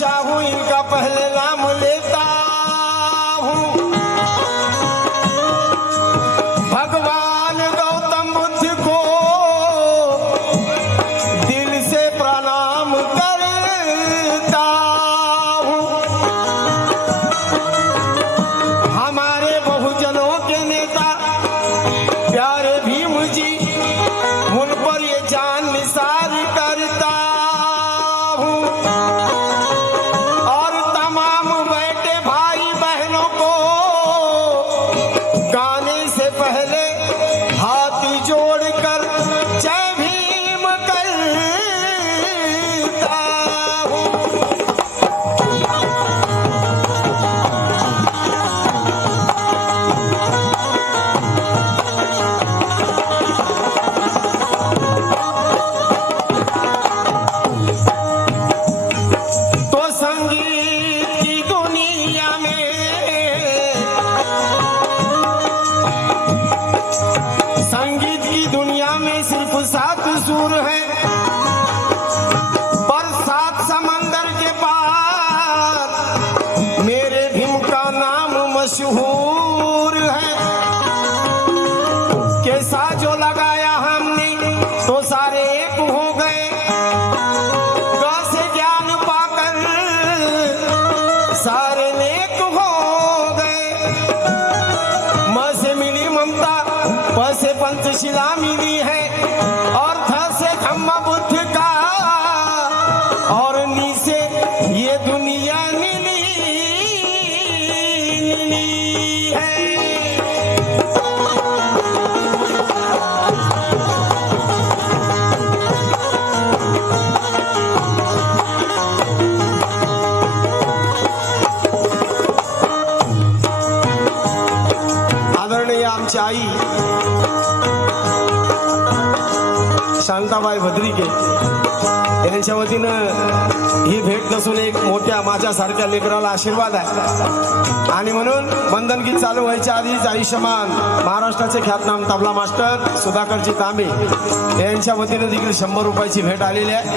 चाहूं इनका पहले नाम लेता हूं। भगवान गौतम बुद्ध को दिल से प्रणाम करता हूं। हमारे बहुजनों के नेता प्यारे भीम जी, उन पर ये जान निसार करता हूं। और तमाम बैठे भाई बहनों को गाने से पहले हाथ जोड़कर जय भीम करता हूं। तो संगीत की दुनिया में, संगीत की दुनिया में सिर्फ 7 सुर है, पर 7 समंदर के पार मेरे भीम का नाम मशहूर है। कैसा जो लगाया हमने तो सारे एक हो गए। ग से ज्ञान पाकर सारे नेक हो गए। म से मिली ममता, प से पंचशिला मिली है, और ध से धम्म बुद्ध का, और नी से ये दुनिया नीली है। आदरणीय आमची आई शांताबाई भद्रिके यांच्या वतीनं ही भेट नसून एक मोठ्या माझ्यासारख्या लेकराला आशीर्वाद आहे। आणि म्हणून बंधनगीत चालू व्हायच्या आधीच आयुष्यमान महाराष्ट्राचे ख्यातनाम तबला मास्टर सुधाकरजी तांबे यांच्या वतीनं देखील 100 रुपयाची भेट आलेली आहे।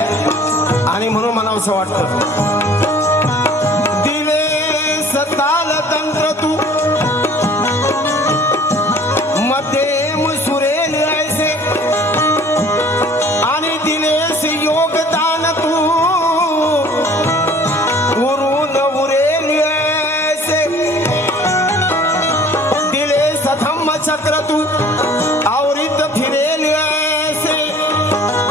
आणि म्हणून म्हणावंसं वाटतं, दिले सताल तंत्र तू मध्ये सुरेल ऐसे, आणि दिलेस योगदान तू उरून उरेल ऐसे। दिलेस धम्म चक्र तू आवरित फिरेल ऐसे,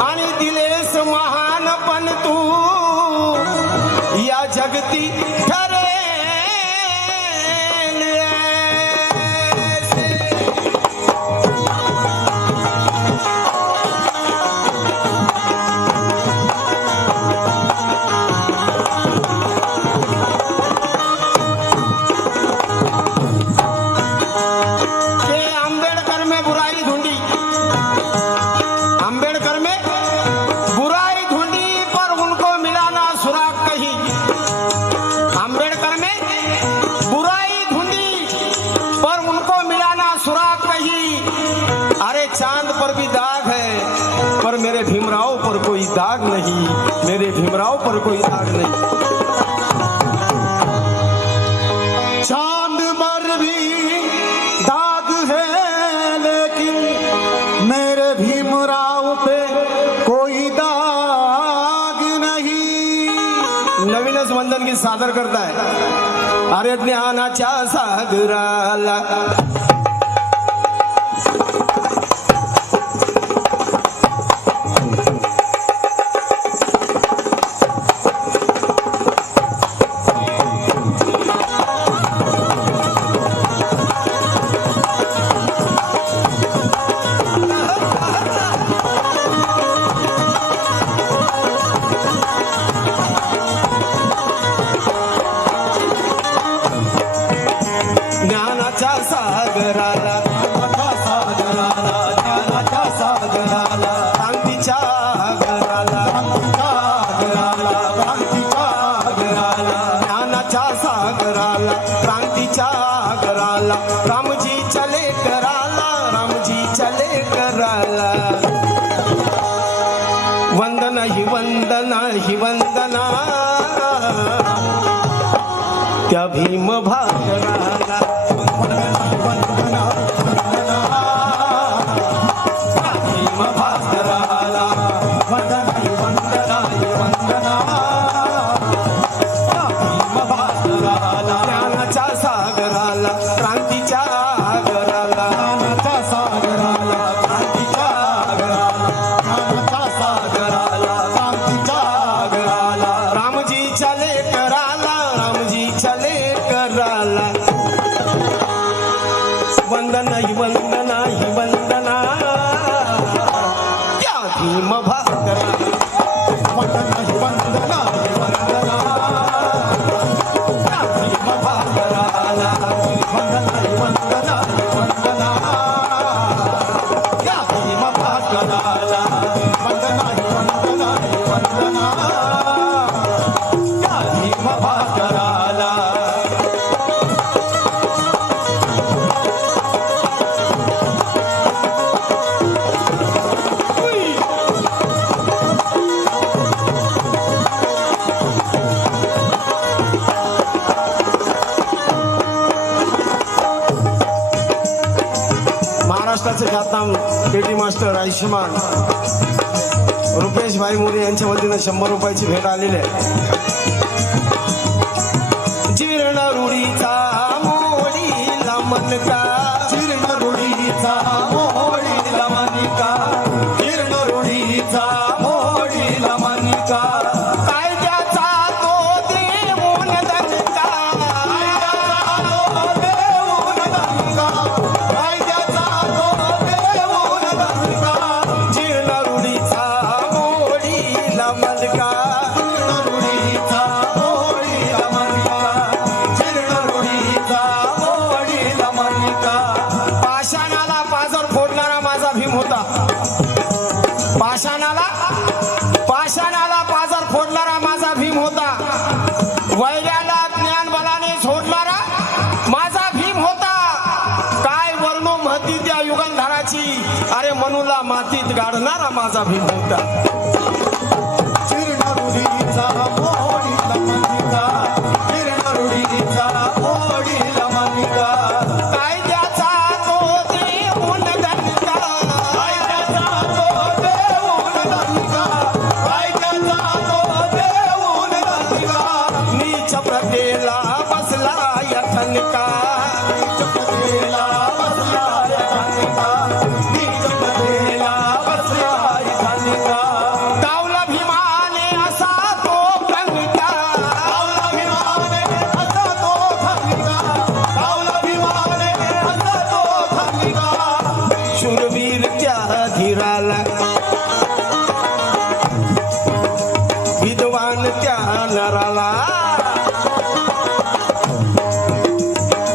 आणि दिलेस महानपण तू या जगती ठरेल ऐसे। के अंबेडकर में बुराई ढूंढी, अंबेडकर में बुराई ढूंढी, पर उनको मिला ना सुराग कहीं। अंबेडकर में बुराई ढूंढी, पर उनको मिला ना सुराग कहीं। अरे चांद पर भी दाग है, पर मेरे भीमराव पर कोई दाग नहीं, मेरे भीमराव पर कोई दाग नहीं। चांद पर भी दाग है, लेकिन मेरे भीमराव पे कोई दाग नहीं। नवीनच वंदन गीत सादर करताय। अरे ज्ञानाच्या सागराला वंदना ही वंदना ही वंदना। त्या भीम भाकराला भीम भाकराला ज्ञानाच्या सागराला क्रांतीच्या आगराला रामजीच्या लेकराला वंदना ही वंदना ही वंदना त्या भीम भास्कराला वंदना ही वंदना ही वंदना त्या भीम भास्कराला वंदना ही वंदना ही वंदना त्या भीम भास्कराला वंदना ही वंदना ही वंदना त्या भीम भास्कराला महाराष्ट्राचे ख्यातनाम पेटी मास्टर आयुष्यमान रुपेश भाई मोरे यांच्या वतीनं 100 रुपयाची भेट आलेली आहे. जीर्ण रूढीचा मोडीला मनका जीर्ण रूढीचा मोडीला मनिका जीर्ण रूढीचा मोडीला मनिका कायद्याचा तो देऊन दंगा पाषाणाला पाझर फोडणारा माझा भीम होता. पाषाणाला पाझर फोडणारा माझा भीम होता. वैर्याला ज्ञान बलाने सोडणारा माझा भीम होता. काय वर्णो महती त्या युगंधराची, अरे मनुला मातीत गाडणारा माझा भीम होता. कायद्याचा तो देऊन दंगा कायद्याचा तो देऊन दंगा कायद्याचा तो देऊन दंगा नीच प्रतेला बसला या ठणका नीच प्रतेला बसला या ठणका नीच प्रतेला बसला या ठणका गावला भीमाने असा तो ठणका गावला भीमाने असा तो ठणका गावला भीमाने असा तो ठणका शूरवीर त्या धीराला विद्वान त्या नराला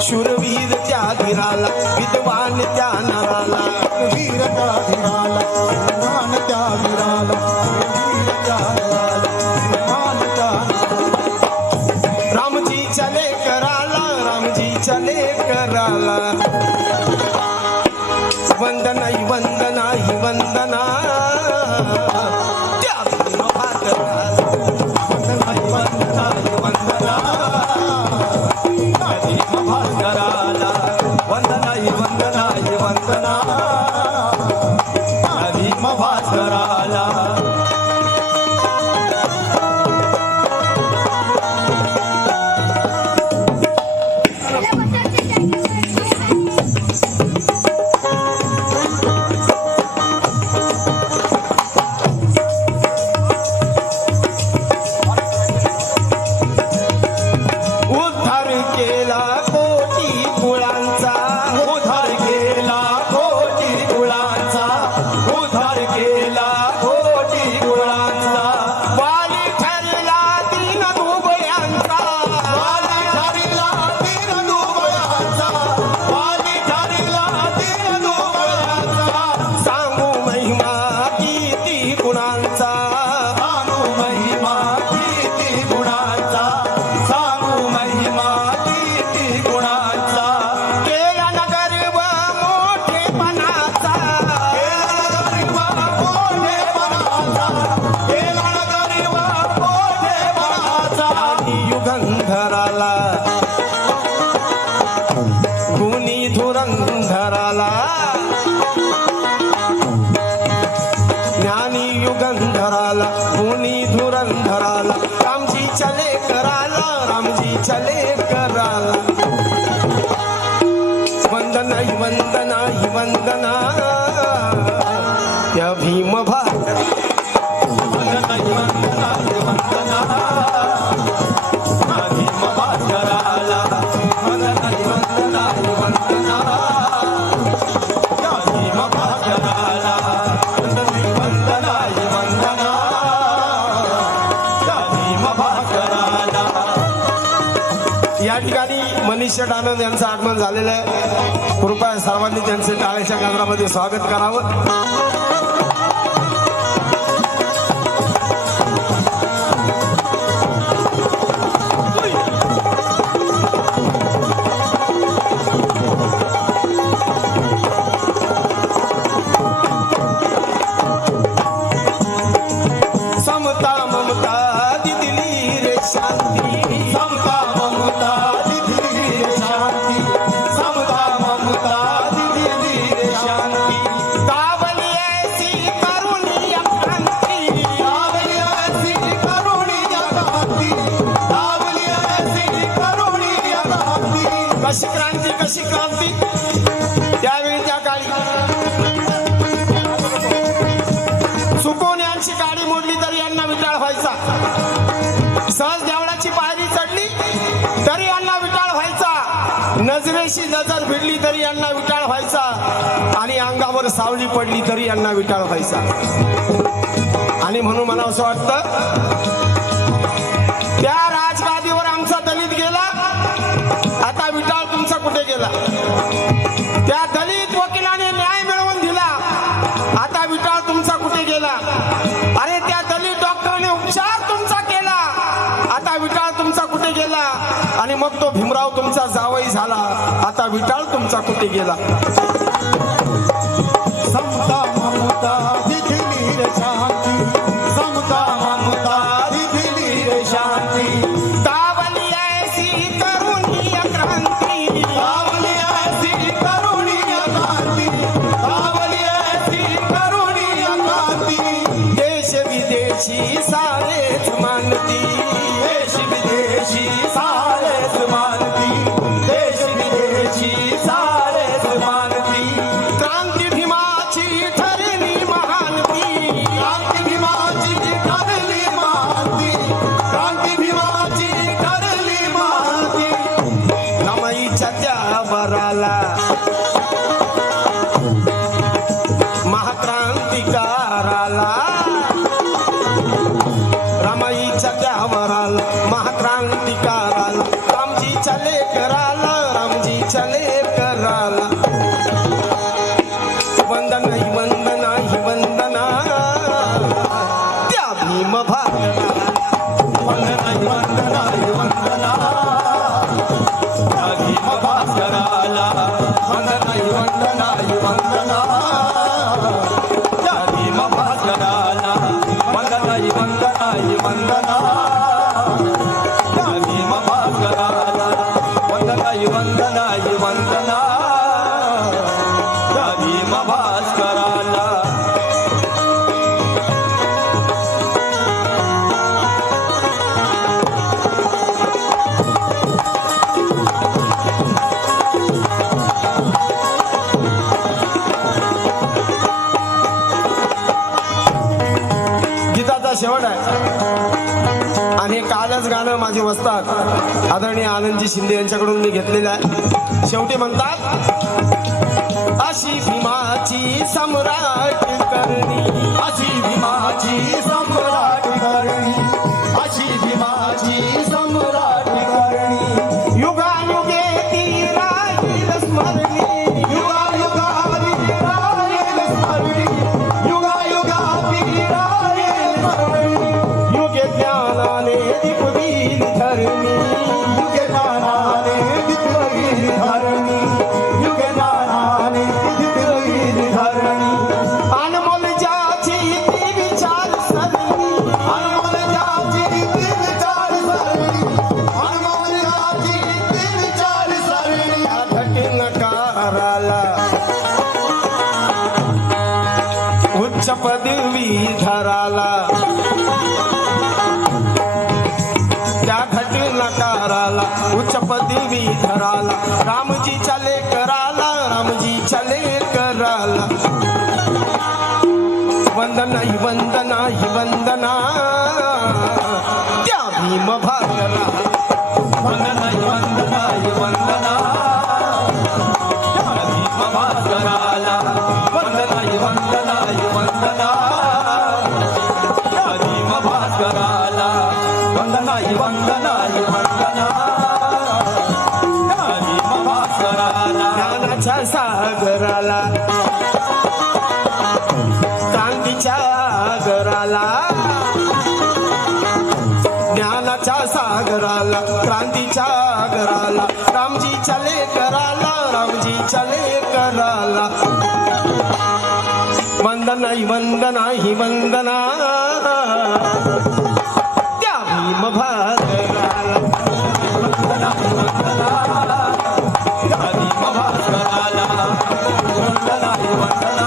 शूरवीर त्या धीराला विद्वान त्या नराला वीर त्या धीराला विद्वान त्या वीराला वीर त्या नराला विद्वान त्या रामजीच्या लेकराला वंदना ही वंदना ही वंदना त्या भीम भास्कराला वंदना ही वंदना ही वंदना त्या भीम भास्कराला वंदना ही वंदना ही वंदना त्या भीम भास्कराला कराला रामजी चले कराला वंदना ही वंदना ही वंदना त्या भीम भाग वंदना ही वंदना ही वंदना भीम भाग कराला वंदना ही वंदना ही वंदना त्या भीम भाग कराला वंदना ही वंदना ही वंदना त्या भीम भाग कराला. या ठिकाणी मनीष शेठ आनंद यांचं आगमन झालेलं आहे. कृपया सर्वांनी त्यांचे टाळ्याच्या गजरामध्ये स्वागत करावं. समता ममता दिली रे शांती समता ममता दिली रे शांती समता ममता दिली रे शांती कावली ऐसी करुणी क्रांती कावली ऐसी करुणी क्रांती कावली ऐसी करुणी क्रांती. कशी क्रांती त्यावेळी त्या काळी चुकून यांची गाडी मोडली तरी यांना विटाळ व्हायचा. सहज देवळाची पायरी चढली तरी यांना विटाळ व्हायचा. नजरेशी नजर भिडली तरी यांना विटाळ व्हायचा. आणि अंगावर सावली पडली तरी यांना विटाळ व्हायचा. आणि म्हणून मला असं वाटतं त्या राजगादीवर आमचा दलित गेला, आता विटाळ तुमचा कुठे गेला. त्या दलित वकिलाने न्याय मिळवून दिला, आता विटाळ तुमचा कुठे गेला. अरे त्या दलित डॉक्टरने उपचार तुमचा केला, आता विटाळ तुमचा कुठे गेला. आणि मग तो भीमराव तुमचा जावई झाला, आता विटाळ तुमचा कुठे गेला. समता ममता दिली रे शांती समता ममता दिली रे शांती कावली ऐसी करुणी क्रांती कावली ऐसी करुणी क्रांती कावली ऐसी करुणी क्रांती. देश विदेशी सारेच मानती देश विदेशी सारेच मानती देश विदेशी सारेच मानती. क्रांती भीमाची ठरली महानती क्रांती भीमाची ठरली महानती क्रांती भीमाची ठरली महानती. रमाईच्या त्या वराला महाक्रांतिकाराला रमाईच्या त्या वराला महाक्रांतिकाराला रामजी चले कराला रामजी चले कराला वंदना ही वंदना ही वंदना त्या भीम भागला वंदना ही वंदना ही वंदना त्या भीम भागला वंदना ही वंदना ही वंदना त्या भीम भागला वंदना ही वंदना ही वंदना त्या भीम भागला वंदना ही वंदना ही वंदना त्या भीम भास्कराला. गीताचा शेवट आहे आणि कालच गाणं माझे वस्ताद आदरणीय आनंदजी शिंदे यांच्याकडून मी घेतलेलं आहे. शेवटी म्हणतात अशी भीमाची सम्राट करणी अशी भीमाची सम्राट करणी अशी भीमाची सम्राट करणी युगायुगे ती राहील स्मरणी युगायुगाती राहील स्मरणी युगायुगाती राहील स्मरणी. युगे ज्ञानाने दीपवील धरणी युगे ज्ञानाने दीपवील धरणी युगे ज्ञानाने दीपवील धरणी. अनमोल ज्याची ती विचार सरणी अनमोल ज्याची ती विचार सरणी अनमोल ज्याची ती विचार सरणी. घटनकाराला उच्च पदवी धराला त्या घटना नकाराला उच्च पदवी धराला रामजी चले कराला रामजी चले कराला वंदना ही वंदना ही वंदना त्या भीम भागला वंदना ही वंदना ही वंदना त्या भीम भागला वंदना ही वंदना ही वंदना त्या भीम भागला वंदना ही वंदना ही वंदना त्या भीम भागला ज्ञानाच्या सागराला सागराला ज्ञानाच्या सागराला क्रांतीच्या सागराला रामजी चले कराला रामजी चले कराला वंदना ही वंदना ही वंदना त्या भीम भागराला वंदना ही वंदना त्या भीम भागराला वंदना ही वंदना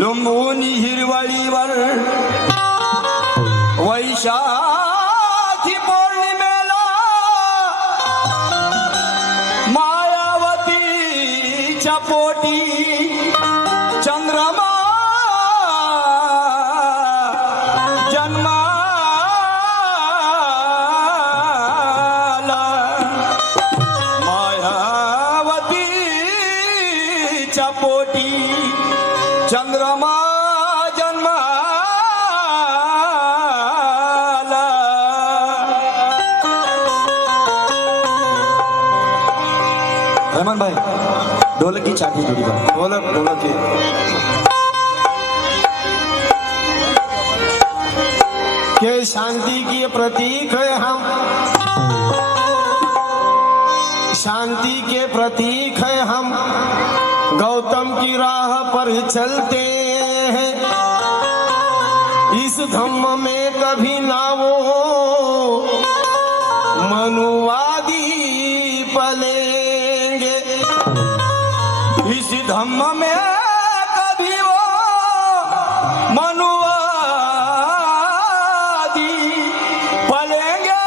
लुंबुनी हिरवळीवर वैशाखी पौर्णिमेला मायावतीच्या पोटी चंद्रमा जन्माला मायावतीच्या पोटी चंद्रमा जन्माला रहमान भाई ढोलक की चाटी थोड़ी बात ढोलक ढोलक के शांति की प्रतीक है हम शांति के प्रतीक है हम गौतम की राह पर चलते हैं इस धम्म में कभी ना वो मनुवादी पलेंगे इस धम्म में कभी वो मनुवादी पलेंगे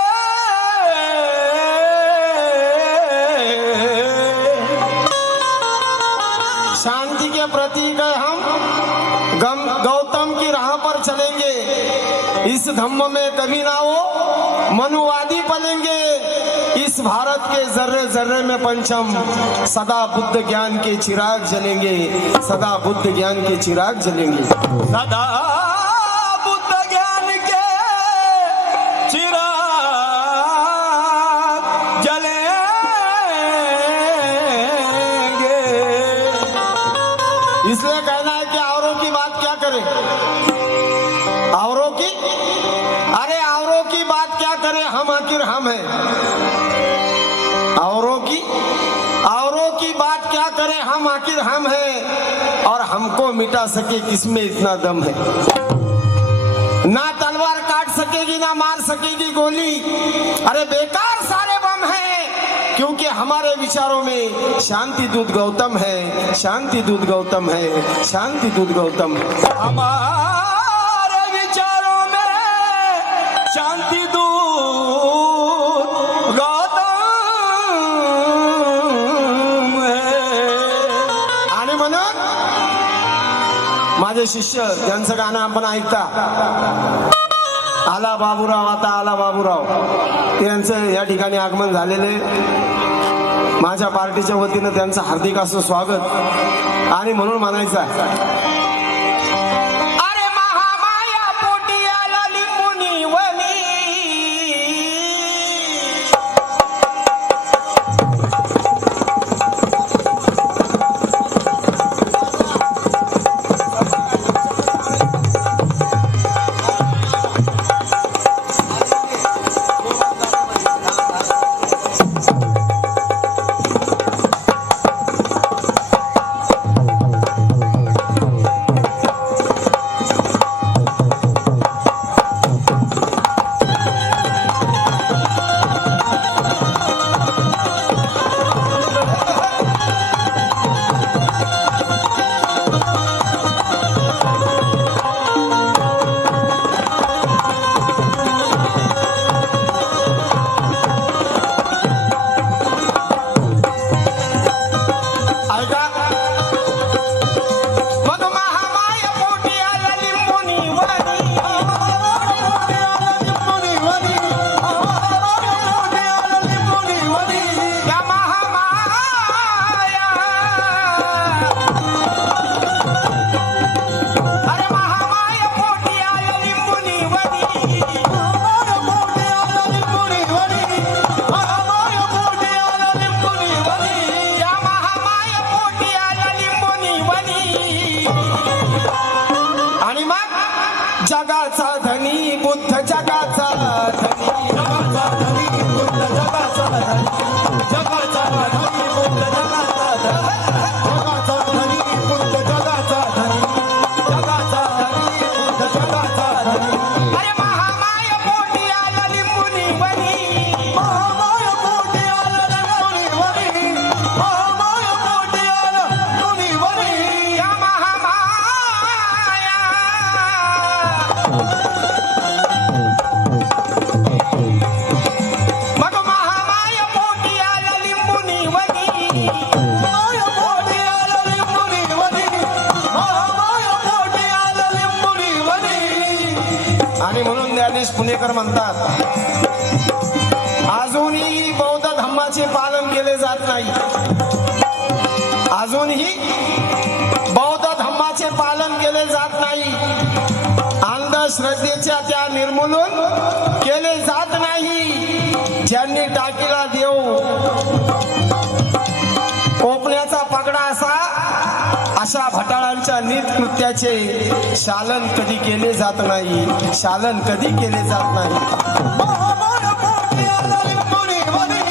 शांति के प्रतीक है हम गौतम की राह पर चलेंगे इस धम्म में कभी ना वो मनुवादी पलेंगे इस भारत के जर्रे जर्रे में पंचम सदा बुद्ध ज्ञान के चिराग जलेंगे सदा बुद्ध ज्ञान के चिराग जलेंगे सदा बुद्ध ज्ञान के चिराग जलेंगे। इसलिए कहना है कि औरों की बात क्या करें औरों की अरे औरों की बात क्या करें हम आखिर हम हैं औरों की बात क्या करें हम आखिर हम हैं और हमको मिटा सके किसमें इतना दम है ना तलवार काट सकेगी ना मार सकेगी गोली। अरे बेकार सारे बम है, क्योंकि हमारे विचारों में शांति दूत गौतम है, शांति दूत गौतम है, शांति दूत गौतम। हमारे विचारों में शांति दूत गौतम है। आणि म्हणून माझे शिष्य त्यांचं गाणं आपण ऐकता, आला बाबूराव आता आला बाबूराव, त्यांचं या ठिकाणी आगमन झालेले, माझ्या पार्टीच्या वतीनं त्यांचं हार्दिक असं स्वागत। आणि म्हणून म्हणायचं आहे, अरे महामाया पोटी आला लिंबुनी वनी, जगाचा धनी बुद्ध जगाचा धनी, जगाचा धनी बुद्ध जगाचा धनी, जगाचा धनी बुद्ध जगाचा धनी, जगाचा धनी बुद्ध जगाचा धनी, जगाचा धनी बुद्ध जगाचा धनी। अरे महामाय पोटी आला लिंबुनी वनी, महामाय पोटी आला लिंबुनी वनी, महामाय पोटी आला लिंबुनी वनी, या महामाया मग महामाय पोटी आला लिंबुनी वनी, महामाय पोटी आला लिंबुनी वनी, महामाय पोटी आला लिंबुनी वनी। आणि म्हणून ज्ञानेश पुणेकर म्हणतात, अजूनही बौद्ध धम्माचे पालन केले जात नाही, अजूनही बौद्ध धम्माचे पालन केले जात नाही, अंधश्रद्धेच्या त्या निर्मूलन केले जात नाही। ज्यांनी टाकीला देव कोपण्याचा पगडा अशा भटाळांच्या नीतकृत्याचे शालन कधी केले जात नाही, शालन कधी केले जात नाही। महामाय पोटी आला लिंबुनी वनी,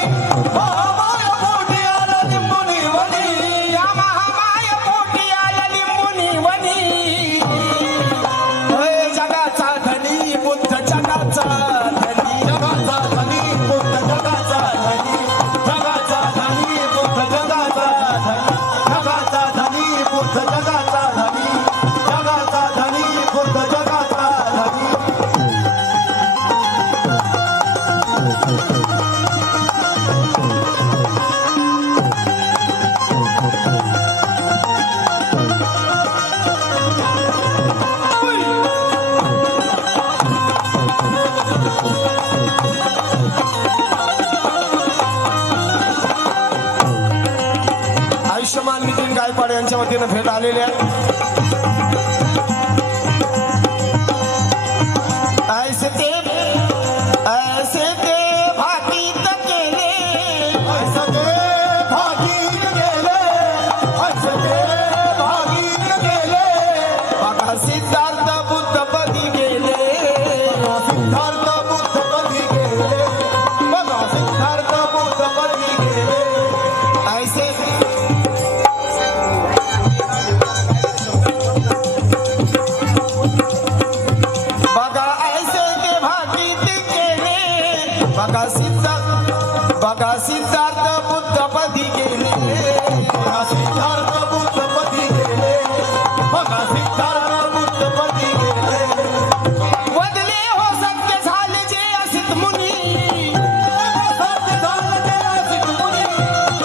महामाय पोटी आला लिंबुनी वनी, या महामाय पोटी आला लिंबुनी वनी। होय जगाचा धनी बुद्ध जगाचा धनी, जगाचा धनी बुद्ध जगाचा धनी, जगाचा धनी बुद्ध जगाचा धनी, जगाचा धनी बुद्ध जगाचा धनी, जगाचा धनी बुद्ध जगाचा धनी। आयुष्यमान नितीन गायकवाड यांच्या वतीनं भेट आलेली आहे। ऐसे ते भागीत केले, ऐसे ते भागीत केले, ऐसे ते भागीत केले, बघा सिद्धार्थ बुद्ध पदी गेले, सिद्धार्थ बुद्ध पदी गेले, बघा सिद्धार्थ बुद्ध पदी गेले। ऐसे भाकीत केले बघा सिद्धार्थ बुद्धपदी गेले सिद्धार्थ बुद्धपती गेले बघा सिद्धार्थ बुद्धपती गेले वदले हो सत्य झाले जे असित मुनी सत्य झालं ते असित मुनी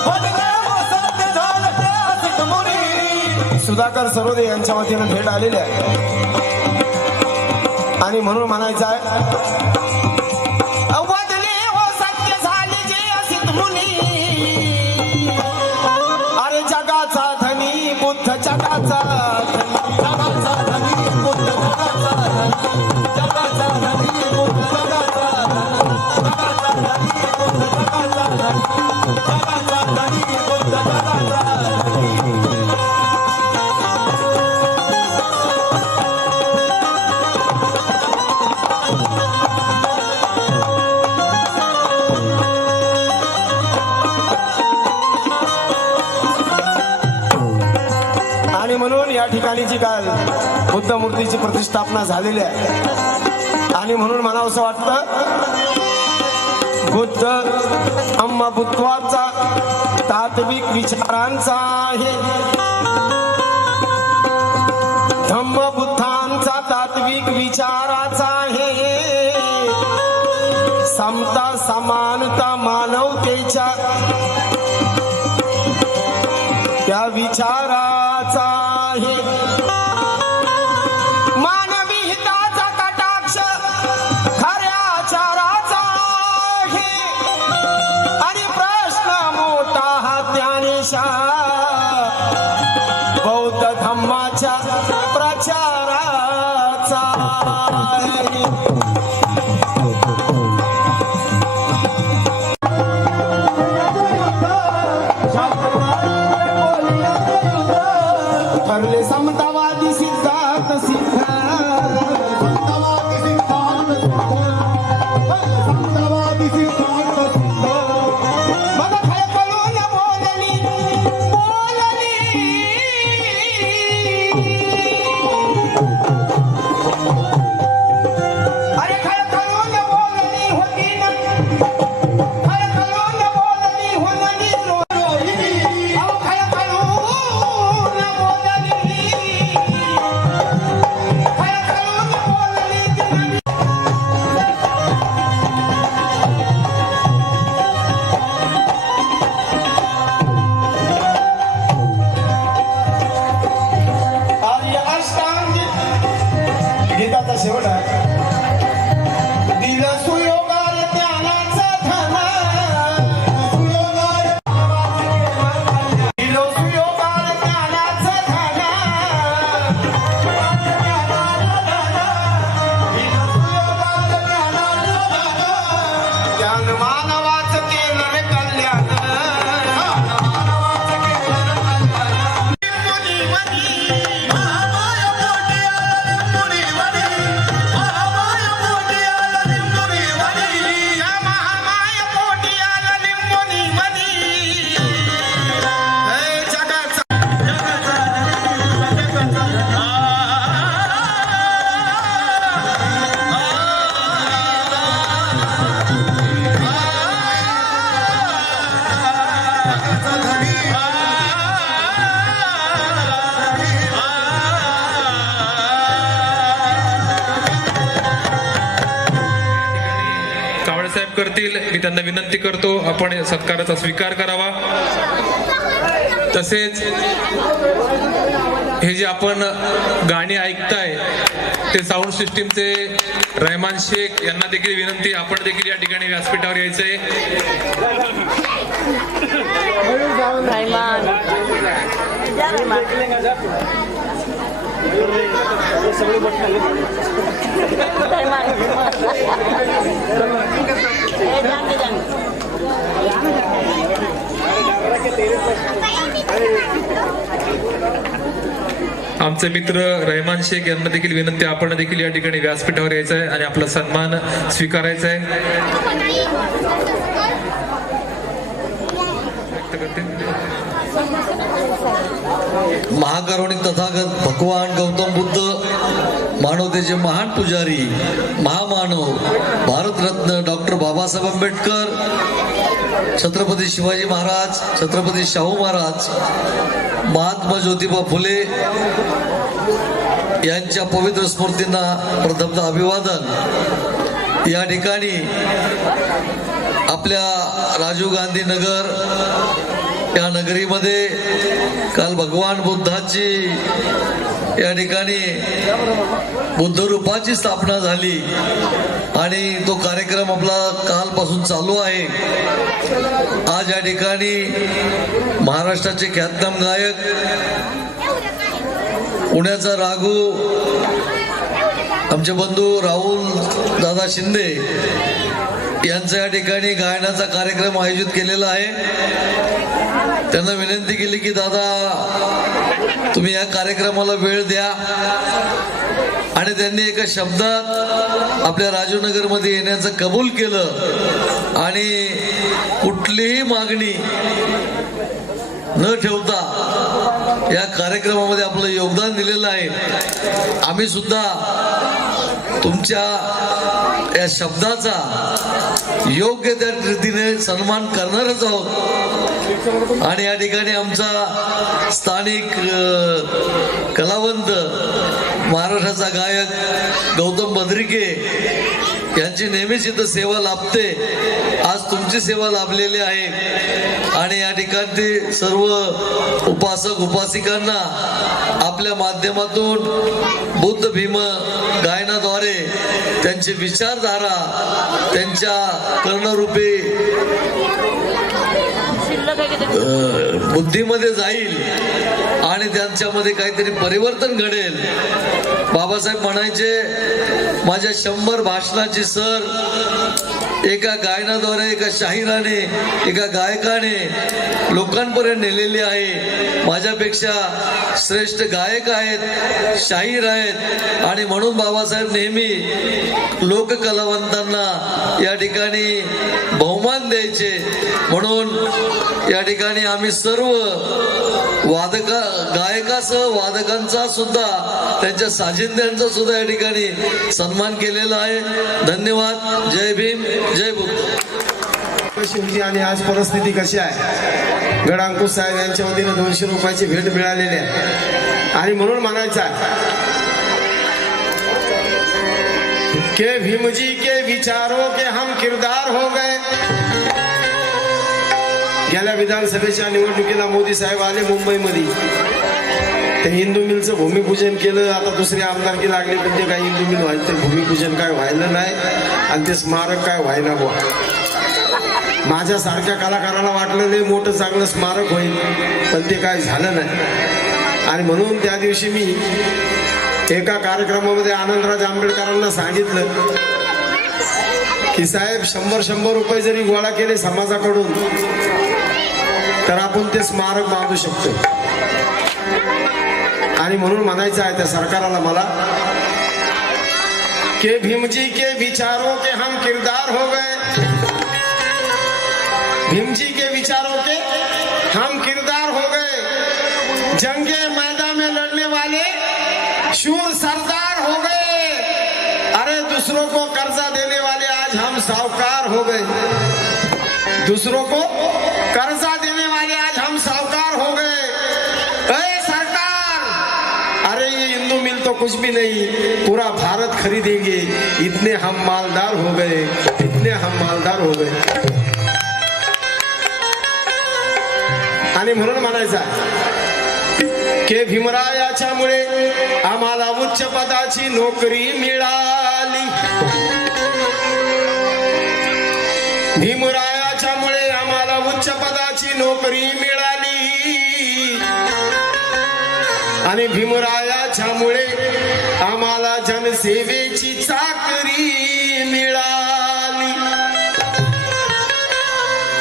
वदले हो सत्य झालं ते असित मुनी सुधाकर सरोदे यांच्या वतीनं भेट आलेली आहे आणि म्हणून म्हणायचं आहे वदले हो सत्य झाले जे असित मुनी अरे जगाचा धनी बुद्ध जगाचा जगाचा धनी बुद्ध जगाचा जगाचा धनी बुद्ध जगाचा जगाचा धनी बुद्ध जगाचा जगाचा धनी बुद्ध जगाचा आणि म्हणून या ठिकाणी जी काल बुद्ध मूर्तीची प्रतिष्ठापना झालेली आहे आणि म्हणून म्हणावंसं वाटतं बुद्ध बुद्धत्वाचा तात्विक विचारांचा आहे धम्म बुद्धांचा तात्विक विचाराचा आहे समता समानता मानवतेच्या त्या विचाराचा आहे मानवी हिताचा कटाक्ष खऱ्या आचाराचा आहे आणि प्रश्न मोठा हा ज्ञानेशा बौद्ध धम्माच्या प्रचाराचा आहे ठरले समतावादी सिद्धार्थ सिद्ध समतावादी सिद्धांत समतावादी सिद्धांत मग खळखळून बोलली अरे खळखळून बोलली होती ना खळखळून बोलली होती रोहिणी अहो खळखळून बोलली खळखळून बोलली आर्य अष्टांगिक गीताचा शेवट आहे दिलं सुयोगार ज्ञानाचा धन दिलं सुयोगार ज्ञानाचा धन ज्ञान मानवाचं केलं रे कल्याण महामाय पोटी आला लिंबोनी मधी जगाचा कावळेसाहेब करतील मी त्यांना विनंती करतो आपण सत्काराचा स्वीकार करावा तसेच हे जे आपण गाणी ऐकताय ते साऊंड सिस्टीमचे रहमान शेख यांना देखील विनंती आपण देखील या ठिकाणी व्यासपीठावर यायचंय आमचे मित्र रहमान शेख यांना देखील विनंती आपण देखील या ठिकाणी व्यासपीठावर यायचं आहे आणि आपला सन्मान स्वीकारायचा आहे. व्यक्त करते. महाकारुणिक तथागत भगवान गौतम बुद्ध, मानवतेचे महान पुजारी, महामानव, भारतरत्न डॉक्टर बाबासाहेब आंबेडकर, छत्रपती शिवाजी महाराज, छत्रपती शाहू महाराज, महात्मा ज्योतिबा फुले यांच्या पवित्र स्मृतींना प्रथमतः अभिवादन. या ठिकाणी आपल्या राजीव गांधी नगर या नगरीमध्ये काल भगवान बुद्धाची या ठिकाणी बुद्ध रूपाची स्थापना झाली आणि तो कार्यक्रम आपला कालपासून चालू आहे. आज या ठिकाणी महाराष्ट्राचे ख्यातनाम गायक पुण्याचा राघू आमचे बंधू राहुल दादा शिंदे यांचा या ठिकाणी गायनाचा कार्यक्रम आयोजित केलेला आहे. त्यांना विनंती केली की दादा तुम्ही या कार्यक्रमाला वेळ द्या आणि त्यांनी एका शब्दात आपल्या राजूनगरमध्ये येण्याचं कबूल केलं आणि कुठलीही मागणी न ठेवता या कार्यक्रमामध्ये आपलं योगदान दिलेलं आहे. आम्ही सुद्धा तुमच्या या शब्दाचा योग्य त्या रीतीने सन्मान करणारच आहोत आणि या ठिकाणी आमचा स्थानिक कलावंत महाराष्ट्राचा गायक गौतम बद्रिके यांची नेहमीच इथं सेवा लाभते. आज तुमची सेवा लाभलेली आहे आणि या ठिकाणी सर्व उपासक उपासिकांना आपल्या माध्यमातून बुद्ध भीम गायनाद्वारे त्यांची विचारधारा त्यांच्या कर्णरूपी बुद्धीमध्ये जाईल आणि त्यांच्यामध्ये काहीतरी परिवर्तन घडेल. बाबासाहेब म्हणायचे माझ्या 100 भाषणाची सर एका गायनाद्वारे एका शाहिराने एका गायकाने लोकांपर्यंत नेलेली आहे. माझ्यापेक्षा श्रेष्ठ गायक आहेत, शाहीर आहेत आणि म्हणून बाबासाहेब नेहमी लोककलावंतांना या ठिकाणी बहुमान द्यायचे. म्हणून या ठिकाणी आम्ही सर्व गायकासह वादकांचा सुद्धा त्यांच्या साजिंद्यांचा सुद्धा या ठिकाणी सन्मान केलेला आहे. धन्यवाद. जय भीम, जय बुद्ध. कशी होती आणि आज परिस्थिती कशी आहे. गड अंकुश साहेब यांच्या वतीने 200 रुपयाची भेट मिळालेली आहे आणि म्हणून म्हणायचं आहे के भीमजी के विचारों के हम किरदार हो गए. गेल्या विधानसभेच्या निवडणुकीला मोदी साहेब आले मुंबईमध्ये. ते हिंदू मिलचं भूमिपूजन केलं. आता दुसरे आमदारकी लागले पण ते काही हिंदू मिल व्हायचं भूमिपूजन काय व्हायलं नाही आणि ते स्मारक काय व्हायला बुवा. माझ्यासारख्या कलाकाराला वाटलं नाही मोठं चांगलं स्मारक होईल पण ते काय झालं नाही. आणि म्हणून त्या दिवशी मी एका कार्यक्रमामध्ये आनंदराज आंबेडकरांना सांगितलं की साहेब 100 रुपये जरी गोळा केले समाजाकडून तर आपण ते स्मारक बांधू शकतो. आणि म्हणून म्हणायचं आहे त्या सरकाराला मला के भीमजी के विचारों के हम किरदार हो गए. भीमजी के विचारों के हम किरदार हो गए. जंगे मैदान में लड़ने वाले शूर सरदार हो गए. अरे दूसरों को कर्जा देने वाले आज हम साहूकार हो गए. दूसरों को कर्जा देने वाले आज हम साहूकार हो गए. अरे सरकार, अरे ये हिंदू मिल तो कुछ भी नहीं, पूरा भारत खरीदेंगे. इतने हम मालदार हो गए, इतने हम मालदार हो गए. आणि म्हणून म्हणायचा के भीमरायाच्या मुळे आम्हाला उच्च पदाची नोकरी मिळाली. भीमरायाच्या मुळे आम्हाला उच्च पदाची नोकरी मिळाली आणि भीमरायाच्या मुळे आम्हाला जनसेवेची चाकरी मिळाली.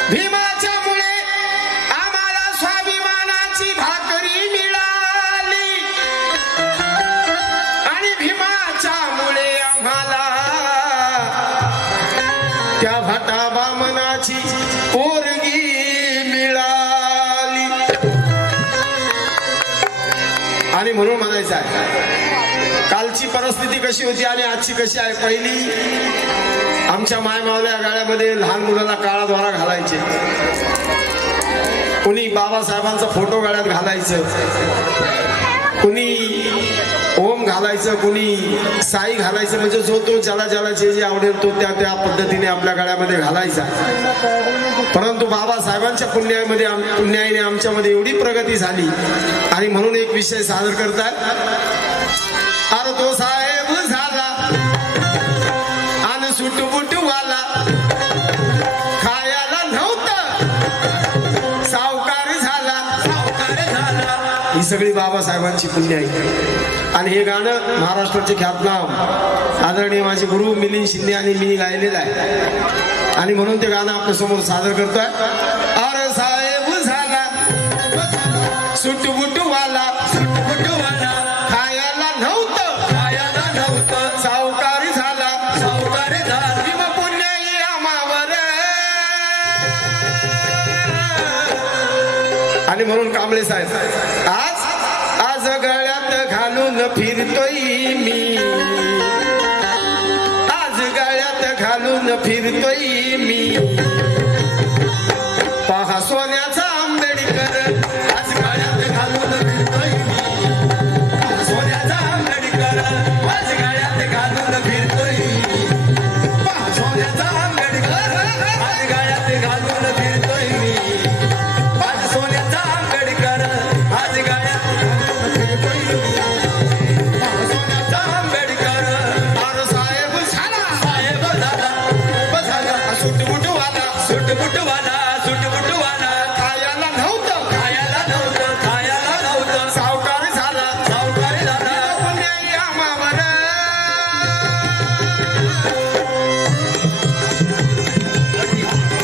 भीमाच्या मुळे आम्हाला स्वाभिमानाची भाकरी मिळाली आणि भीमाच्या मुळे आम्हाला त्या भटा बामनाची पोरगी मिळाली. म्हणून म्हणायचं आहे कालची परिस्थिती कशी होती आणि आजची कशी आहे. पहिली आमच्या मायमावल्या गाड्यामध्ये लहान मुलाला काळा द्वारा घालायचे, कुणी बाबासाहेबांचा फोटो गाड्यात घालायचं, कुणी ओम घालायचं, कुणी साई घालायचं. म्हणजे जो तो ज्याला ज्याला जे जे आवडेल तो त्या त्या पद्धतीने आपल्या गाड्यामध्ये घालायचा. परंतु बाबासाहेबांच्या पुण्याईने आमच्यामध्ये एवढी प्रगती झाली आणि म्हणून एक विषय सादर करतात. अरे तो साहेब झाला आणि सुटबुटवाला, खायला नव्हतं सावकार झाला. ही सगळी बाबासाहेबांची पुण्याई. आणि हे गाणं महाराष्ट्राचे ख्यातनाम आदरणीय माझे गुरु मिलिंद शिंदे आणि मी गायलेलं आहे आणि म्हणून ते गाणं आपल्या समोर सादर करतोय. अरे साहेब झाला सुटबुटवाला, खायला नव्हतं सावकार झाला. भीम पुण्याई आम्हावर. आणि म्हणून कांबळे साहेब आज गळ्यात घालून फिरतोय मी, आज गळ्यात घालून फिरतोय मी. पहा सोन्याचा आंबेडकर, आज गळ्यात घालून फिरतोय मी. सोन्याचा आंबेडकर, आज गळ्यात घालून फिरतोय मी. पहा सोन्याचा आंबेडकर, आज गळ्यात घालून फिरतोय मी. आज सोन्याचा आंबेडकर, आज गळ्यात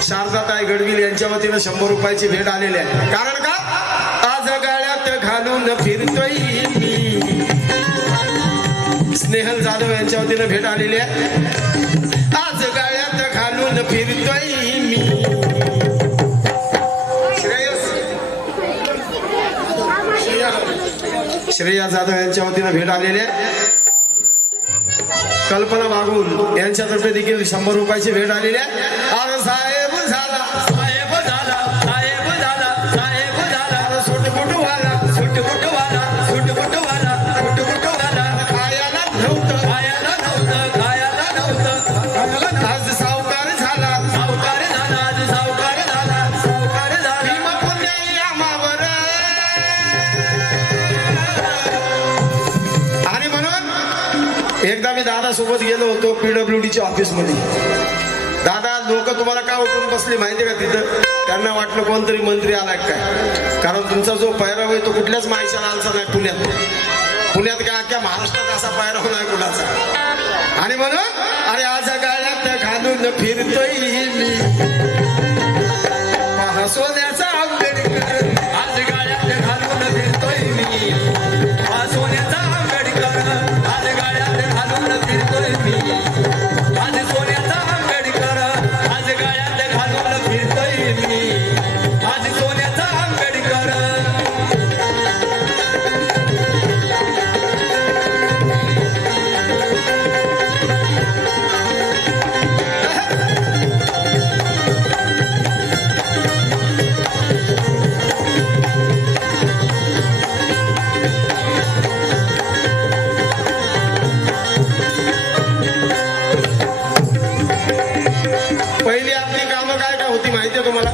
शारदाताई गडविल यांच्या वतीनं 100 रुपयाची भेट आलेली आहे. कारण का आज गाळ्यात घालून फिरतोय मी. स्नेहल जाधव यांच्या वतीनं भेट आलेली आहे. आज गाळ्यात घालून फिरतोय मी. श्रेया जाधव यांच्या वतीनं भेट आलेली आहे. कल्पना बागुल यांच्यातर्फे देखील 100 रुपयाची भेट आलेली आहे. अरे साहेब झाला, साहेब झाला, साहेब झाला, साहेब झाला. सुटबुटवाला, सुटबुटवाला, सुटबुटवाला, सुटबुटवाला. खायला नव्हतं, खायला नव्हतं, खायला नव्हतं. आज सावकार झाला, सावकार झाला, आज सावकार झाला, सावकार झाला. भीम पुण्याई आम्हावर. आणि म्हणून एकदा मी दादा सोबत गेलो होतो PWDच्या ऑफिस मध्ये. दादा लोक तुम्हाला का उठून बसले माहितीये का तिथं? त्यांना वाटलं कोणतरी मंत्री आलाय काय, कारण तुमचा जो पैराव आहे तो कुठल्याच माणसाला आलचा नाही पुण्यात काय अख्ख्या महाराष्ट्रात असा पैराव नाही कुणाचा. आणि म्हणून अरे आज गाळ्यात घालून फिरतोय मी. पहा सोन्याचा आंबेडकर, आज गाळ्यात घालून फिरतोय मी. पहा सोन्याचा आंबेडकर, आज गाळ्यात घालून फिरतोय मी. आज सोन्याचा आंबेडकर, आज गाळ्यात घालून फिरतोय मी. आज सोन्याचा आंबेडकर. पहिली आपली कामं काय काय होती माहितीये तुम्हाला?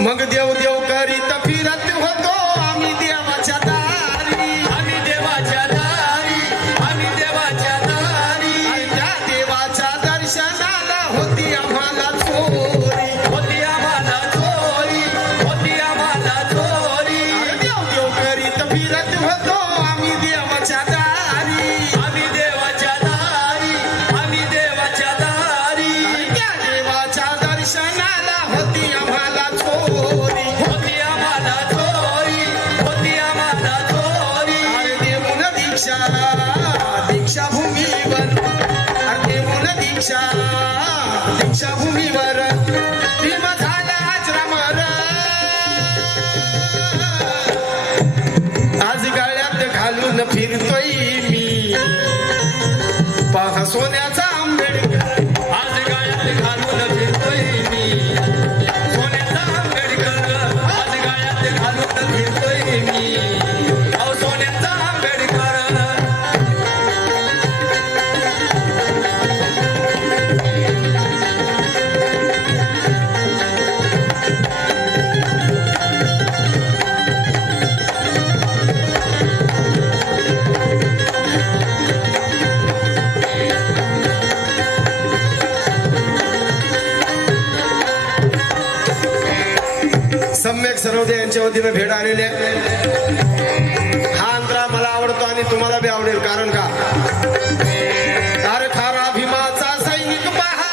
मग देव देव करीत फिरत होतो आम्ही देवाच्या दारी, आम्ही देवाच्या दारी, आम्ही देवाच्या दारी. त्या देवाच्या दर्शनाला होती आम्हाला चोरी, होती आम्हाला चोरी, होती आम्हाला चोरी. देव देव करीत फिरत होतो आम्ही देवाच्या दारी, आम्ही देवाच्या दारी, आम्ही देवाच्या दारी. त्या देवाच्या दर्शनाला होती आम्हाला चोरी, होती आम्हाला चोरी, होती आम्हाला चोरी. अरे देऊन दीक्षा दीक्षाभूमीवर, अरे देऊन दीक्षा दीक्षाभूमीवर भीम झाला आजरामर. आज गाळ्यात सरवदे यांच्या वतीनं भेट आलेली आहे. हा अंतरा मला आवडतो आणि तुम्हाला बी आवडेल. कारण का अरे खारा भीमाचा सैनिक पहा,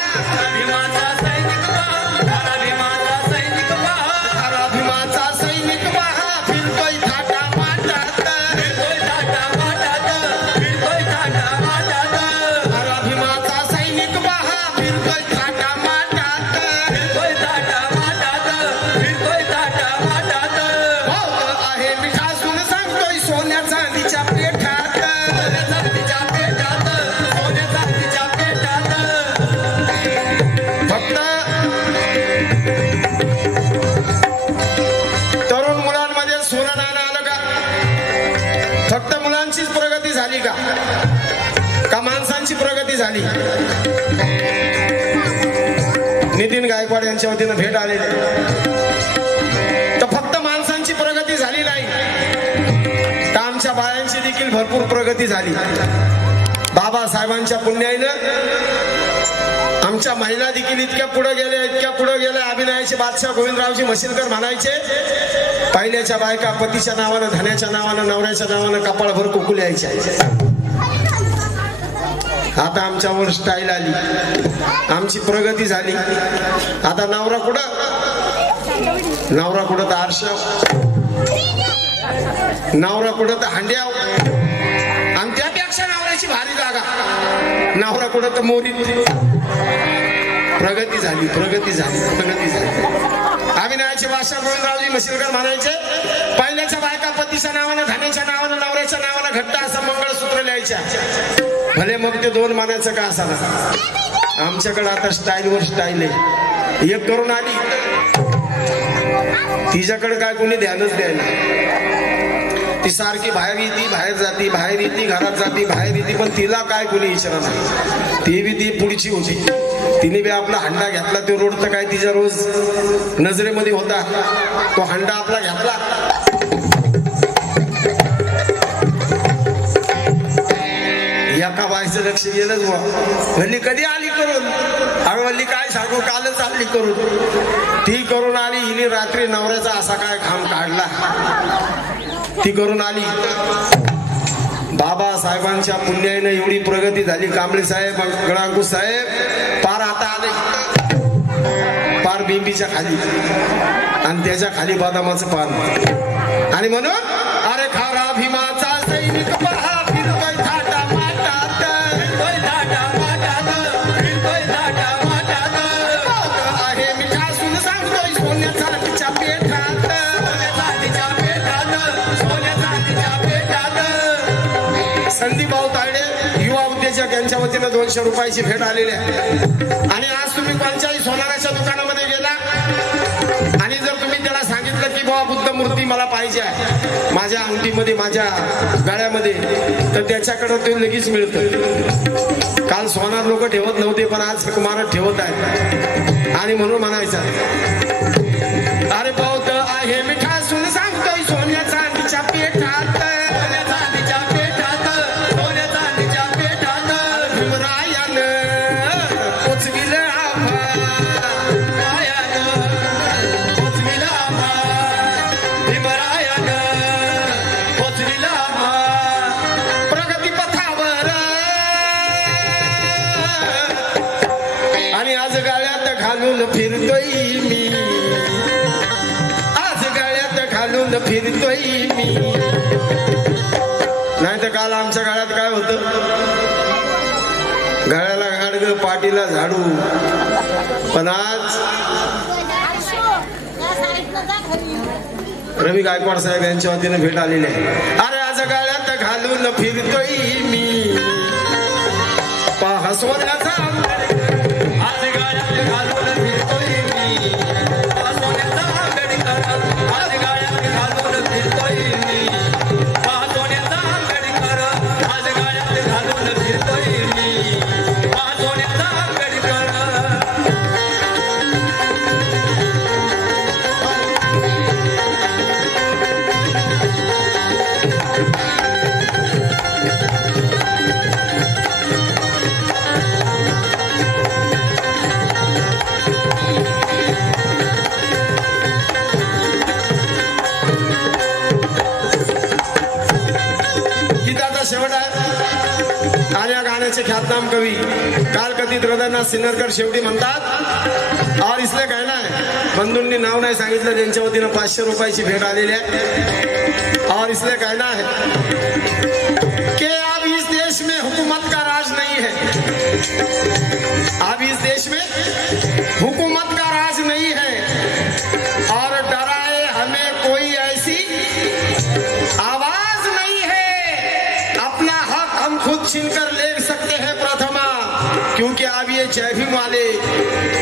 भीमाचा सैनिक पहा, खारा भीमाचा सैनिक पहा, खारा भीमाचा सैनिक पहा, फिरतोय थाटा माटात, फिरतोय थाटा माटात, फिरतोय थाटा माटात, खारा भीमाचा सैनिक पहा, फिरतोय थाटा माटात, फिरतोय थाटा माटात, फिरतोय थाटा माटात. भाऊ आहे मिठासून सांगतोय सोन्या चांदीच्या पेठात, सोन्या चांदीच्या पेटात, सोन्या चांदीच्या पेटात. फक्त तरुण मुलांमध्ये सोनं नाणं आलं का? फक्त मुलांचीच प्रगती झाली का? का माणसांची प्रगती झाली? नितीन गायकवाड यांच्या वतीनं भेट आलेली आहे. तर फक्त माणसांची प्रगती झाली नाही, तर आमच्या बायांची देखील भरपूर प्रगती झाली. बाबासाहेबांच्या पुण्याईनं आमच्या महिला देखील इतक्या पुढे गेल्या. अभिनयाचे बादशाह गोविंदरावजी मशिलकर म्हणायचे, पहिल्याच्या बायका पतीच्या नावानं, धन्याच्या नावानं, नवऱ्याच्या नावानं कपाळभर कुकू यायच्या. आता आमच्यावर स्टाईल आली, आमची प्रगती झाली. आता नवरा कुठं तर आरशाव, नवरा कुठं तर हांड्याव, आणि त्यापेक्षा नवऱ्याची भारी जागा, नवरा कुठं तर मोरीत. प्रगती झाली. अभिनयाचे बादशाह गोविंदरावजी मशिलकर म्हणायचे, पहिल्याच्या बायका पतीच्या नावानं, धन्याच्या नावानं, नवऱ्याच्या नावानं घट्ट असं मंगळसूत्र लिहायच्या. भले मग ते 2 मानाचं का असावा. आमच्याकडे आता स्टाईलवर स्टाईल आहे. एक करून आली, तिच्याकडे काय कोणी ध्यानच द्यायला. ती सारखी बाहेर येते, बाहेर जाती, बाहेर येते, घरात जाती, बाहेर येते, पण तिला काय कोणी विचारा नाही. ती बी ती पुढची होती. तिने बी आपला हंडा घेतला. तो रोड तर काय तिच्या रोज नजरेमध्ये होता. तो हंडा आपला घेतला. एका बाईचं लक्ष गेलंच बुवा. म्हणली कधी आली करून? अगं म्हणली काय सांगू, कालच आली करून. ती करून आली. हिने रात्री नवऱ्याचा असा काय घाम काढला. ती करून आली. बाबासाहेबांच्या पुण्याईनं एवढी प्रगती झाली. कांबळे साहेब, गळांकुश साहेब पार आता आले, पार बिंबीच्या खाली, आणि त्याच्या खाली बदामाचं पान. आणि म्हणून अरे खारा भीमाचा सैनिक पहा, फिरतोय थाटा माटात, फिरतोय थाटा माटात, फिरतोय थाटा माटात. आहे मिठासून सांगतोय सोन्या चांदीच्या पेठात, सोन्या चांदीच्या पेटात, सोन्या चांदीच्या पेटात. संदीप भाऊ तायडे युवा उद्योजक यांच्या वतीनं 200 रुपयाची भेट आलेली आहे. आणि आज तुम्ही कोणत्याही सोनाराच्या दुकानामध्ये गेला आणि जर तुम्ही त्याला सांगितलं की बाबा बुद्ध मूर्ती मला पाहिजे आहे माझ्या अंगठीमध्ये, माझ्या गळ्यामध्ये, तर त्याच्याकडे ते लगेच मिळतं. काल सोनार लोक ठेवत नव्हते, पण आज कुमार ठेवत आहेत. आणि म्हणून म्हणायचं अरे बौद्ध आहे मिठासून सांगतोय सोन्या चांदीच्या पेठात, सोन्या चांदीच्या पेटात, सोन्या चांदीच्या पेटात. भीमरायानं पोचविलं भीमरायानं पोचविला आम्हा, भीमरायानं पोचविला आम्हा. प्रगतीपथावर. आणि आज गाळ्यात घालून फिरतोय मी, आज गाळ्यात घालून फिरतोय मी. नाही तर काल आमच्या गाळ्यात काय होतं, गळ्याला गाडग, पाठीला झाडू. पण आज रवी गायकवाड साहेब यांच्या वतीने भेट आलेली आहे. अरे आज गाळ्यात घालून फिरतोय मी, पहा सोन्याचा आज गाड्यात घालून फिरतोय मी, सोन्याचा आंबेडकर. आज गाड्यात घालून फिरतोय मी, सोन्याचा आंबेडकर. आज गाड्यात घालून फिरतोय मी, सोन्याचा आंबेडकर. महाराष्ट्राचे ख्यातनाम कवी कालकथित हृदयनाथ सिन्नरकर शेवटी म्हणतात और इसलिए कहना है, बंधूंनी नाव नाही सांगितलं, ज्यांच्या वतीनं 500 रुपयाची भेट आलेली आहे. और इसलिए कहना है कि अब इस देश में हुकूमत का राज नहीं है, अब इस देश में हुकूमत का राज नहीं है और डराए हमें कोई ऐसी आवाज नहीं है, अपना हक हम खुद छीनकर ले सकते हैं प्रथमा, क्योंकि अब ये जय भीम वाले,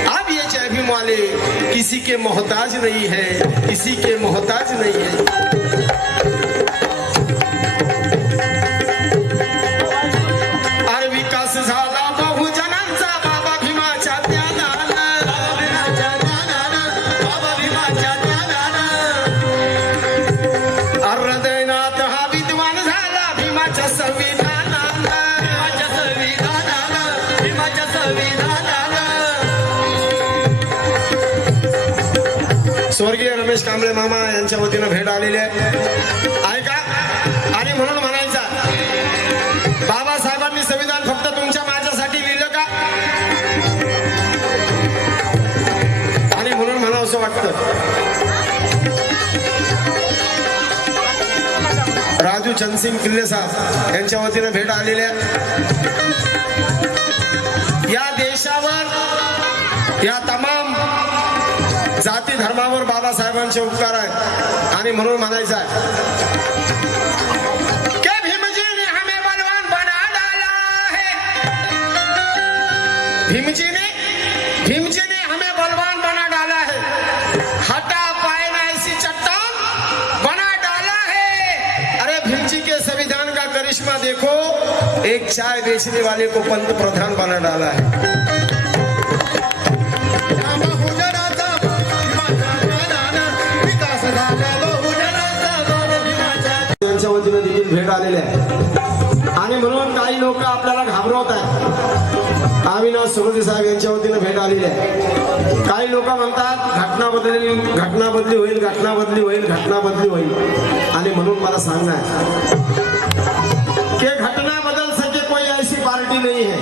अब ये जय भीम वाले किसी के मोहताज नहीं है, किसी के मोहताज नहीं है. अरे विकास झाला बहुजनांचा बाबा भीमाच्या ज्ञानानं, बाबा भीमाच्या ज्ञानानं. हृदयनाथ हा विद्वान झाला भीमाच्या संविधानानं, भीमाच्या संविधानानं, भीमाच्या संविधानानं. स्वर्गीय रमेश कांबळे मामा यांच्या वतीनं भेट आलेली आहे. ऐका, आणि म्हणून म्हणायचा, बाबासाहेबांनी संविधान फक्त तुमच्या माझ्यासाठी लिहिलं का? आणि म्हणून म्हणावंसं वाटतं. राजू चंदसिंग किल्ले साहेब यांच्या वतीनं भेट आलेल्या. या देशावर, या तमाम जाती धर्मावर बाबासाहेबांचे उपकार आहेत आणि म्हणून म्हणायचं आहे की भीमजीने हमें बलवान बना डाला है, भीमजीने हमें बलवान बना डाला है, हटा पाए ना ऐसी चट्टान बना डाला है. अरे भीमजी के संविधान का करिश्मा देखो, एक चाय बेचने वाले को पंत प्रधान बना डाला है. त्यांच्या वतीनं देखील भेट आलेली आहे आणि म्हणून काही लोक आपल्याला घाबरवत आहेत. अविनाश सुरती साहेब यांच्या वतीनं भेट आलेली आहे. काही लोक म्हणतात घटना बदली होईल, घटना बदली होईल, घटना बदली होईल. आणि म्हणून मला सांगणं आहे की घटना बदल सके कोई ऐसी पार्टी नहीं है,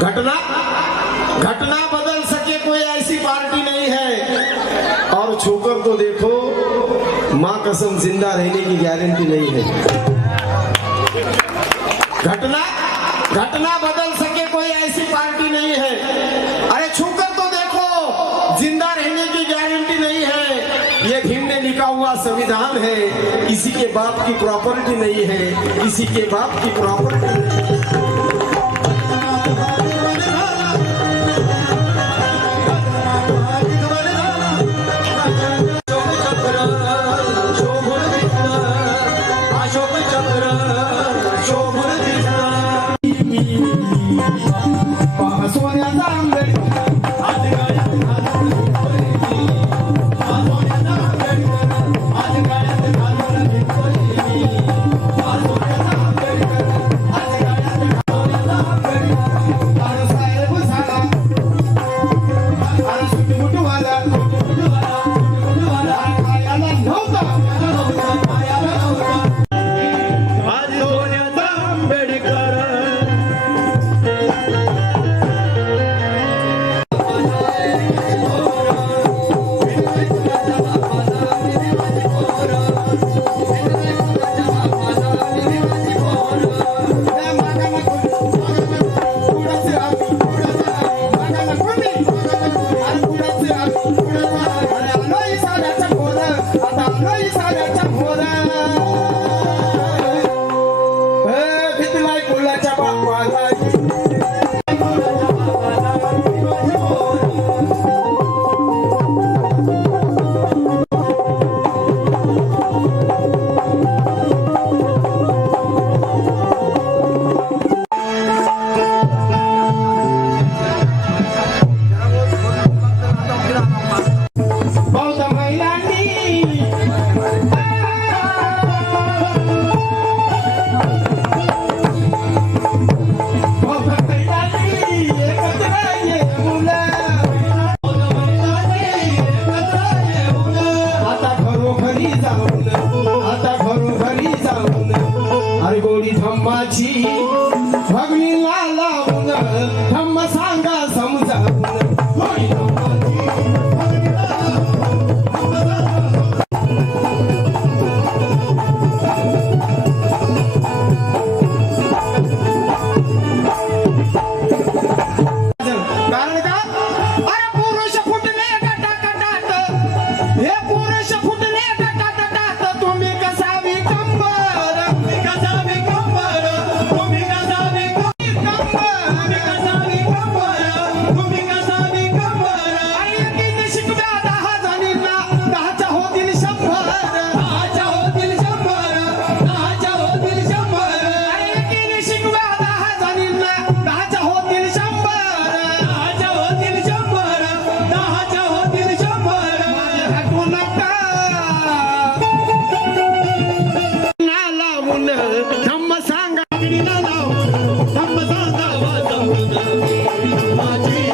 घटना बदल सके कोई ऐसी पार्टी नहीं है. और छूकर तो देखो, माँ कसम जिंदा रहने की गारंटी नहीं है. घटना बदल सके कोई ऐसी पार्टी नहीं है. अरे छूकर तो देखो, जिंदा रहने की गारंटी नहीं है. ये भीम ने लिखा हुआ संविधान है, किसी के बाप की प्रॉपर्टी नहीं है, किसी के बाप की प्रॉपर्टी नहीं है. धम्म सांगा समजावून गोडी धम्माची भगनीला कारण का अरे पुरुष फुटले गटागटात हे पुरुष फुटले गटागटात तुम्ही कसा विकंबर तुम्ही कसा विकंबर तुम्ही कसा विकंबर तुम्ही कसा विकंबर आणि किती शिकव्या 10 जणींना 10च्या होतील 100 10च्या होतील 100 10च्या होतील 100 आणि किती शिकव्या 10 जणींना 10च्या होतील 100 10च्या होतील 100 10च्या होतील 100 माझे हटू नका ना लावून धम्म सांगा ना लावून धम्म सांगा वाजवून माझी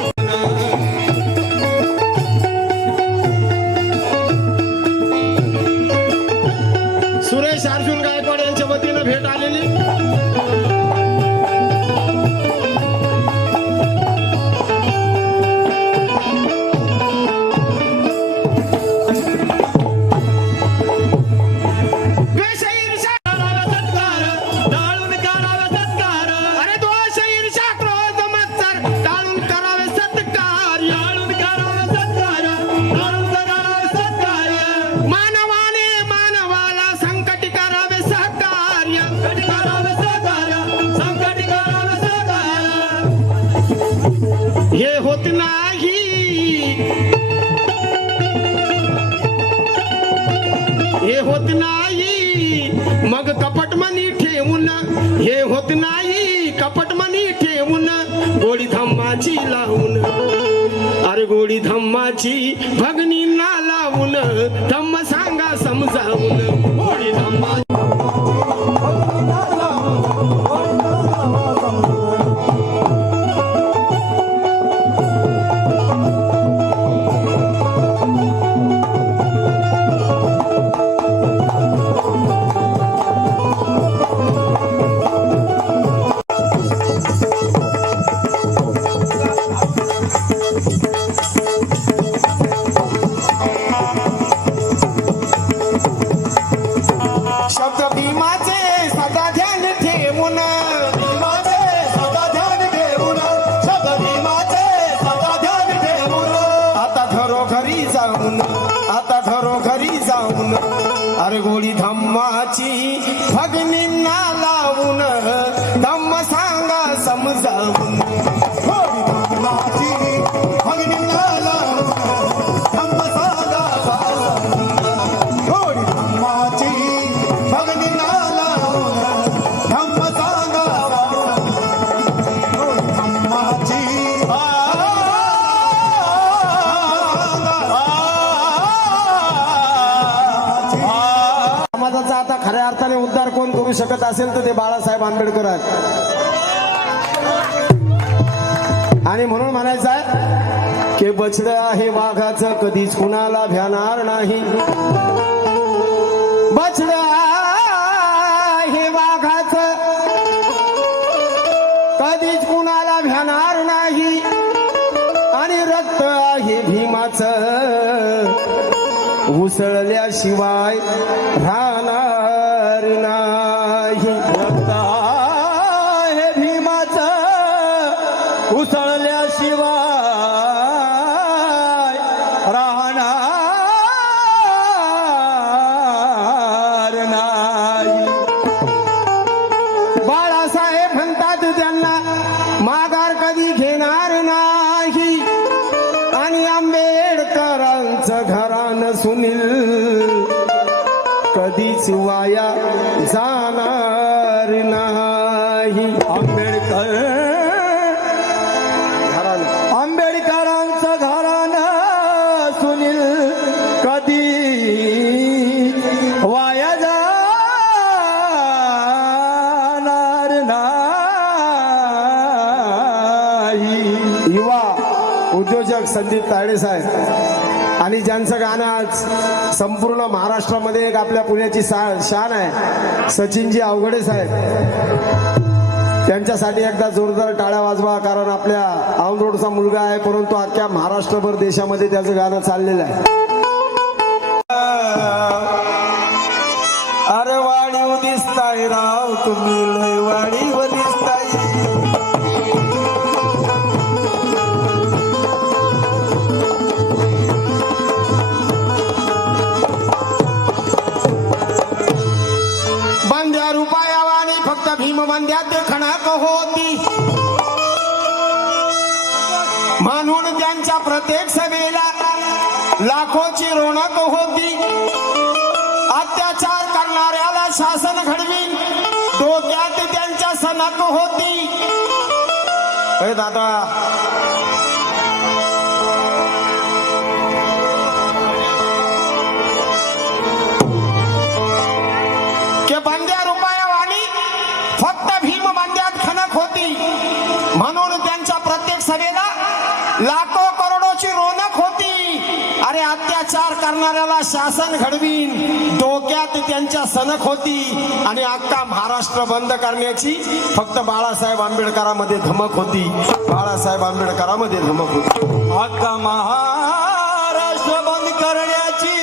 सुरेश अर्जुन गायकवाड यांच्या वतीनं भेट आलेली द्वेष ईर्ष्या करावा सत्कार टाळून करावा सत्कार अरे दोष ईर्ष्या क्रोध मत्सर टाळून करावे सत्कार टाळून करावे सत्कार टाळून करावे सत्कार मानवाने मानवाला संकटी करावे सहकार्य संकटी करावे सहकार्य संकटी करावे सहकार्य हे होत नाही हे होत नाही मग कपटमनी ठेवून हे होत नाही कपटमनी ठेवून गोडी धम्माची लावून अरे गोडी धम्माची भगनींना लावून धम्म सांगा समजावून गोडी धम्मा शब्द भीमाचे सदा ध्यान ठेवून भीमाचे सदा ध्यान ठेवून शब्द भीमाचे सदा ध्यान ठेवून आता घरोघरी जाऊन आता घरोघरी जाऊन अरे गोडी धम्माची भगनींना लावून धम्म सांगा समजावून गोडी धम्माची भगनींना लावून धम्म सांगा समजावून गोडी धम्माची भगनींना लावून धम्म सांगा गोडी धम्माची समाजाचा आता खऱ्या अर्थाने उद्धार कोण करू शकत असेल तर ते बाळासाहेब आंबेडकर आहेत आणि म्हणून म्हणायचं आहे की बछडं आहे वाघाचं कधीच कुणाला भ्याणार नाही बछडं आहे वाघाचं कधीच कुणाला भ्याणार नाही आणि रक्त आहे भीमाचं उसळल्याशिवाय राहणार नाही रक्त आहे भीमाचं उसळल्याशिवाय राहणार नाही बाळासाहेब म्हणतात त्यांना माघार कधी घेणार नाही आणि आंबेडकरांचं घरानं सुनील कधीच वाया जाणार नाही आंबेडकरांचं घरानं सुनील कधी वाया जाणार नाही युवा उद्योजक संदीप तायडे साहेब आणि ज्यांचं गाणं आज संपूर्ण महाराष्ट्रामध्ये एक आपल्या पुण्याची शान आहे सचिनजी अवघडे साहेब त्यांच्यासाठी एकदा जोरदार टाळ्या वाजवा, कारण आपल्या ऑन रोडचा मुलगा आहे, परंतु अख्ख्या महाराष्ट्रभर देशामध्ये त्याचं गाणं चाललेलं आहे. अरे वाढीव दिसताय राव तुम्ही, लय वाढीव दिसताय. बंद्या रुपयावानी फक्त भीम बंद्यात खणाक होती, म्हणून त्यांच्या प्रत्येक सभेला लाखोची रोनक होती. अत्याचार करणाऱ्याला शासन घडवीन, डोक्यात त्यांच्या सनक होती. ए दादा, के बंद्या रुपयावाणी फक्त भीम बंद्यात खणक होती, म्हणून त्यांच्या प्रत्येक सभेला लाखो करोडोची रोनक होती. अरे अत्याचार करणाऱ्याला शासन घडवीन, डोक्यात त्यांच्या सनक होती. आणि अख्खा महाराष्ट्र बंद करण्याची फक्त बाळासाहेब आंबेडकरांमध्ये धमक होती. बाळासाहेब आंबेडकरांमध्ये धमक होती. अख्खा महाराष्ट्र बंद करण्याची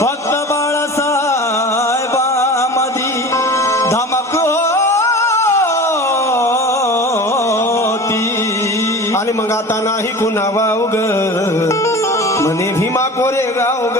फक्त बाळासाहेबांमध्ये धमक होती. आणि मग आता नाही कुणा वाव ग, म्हणे भीमा कोरेगाव ग.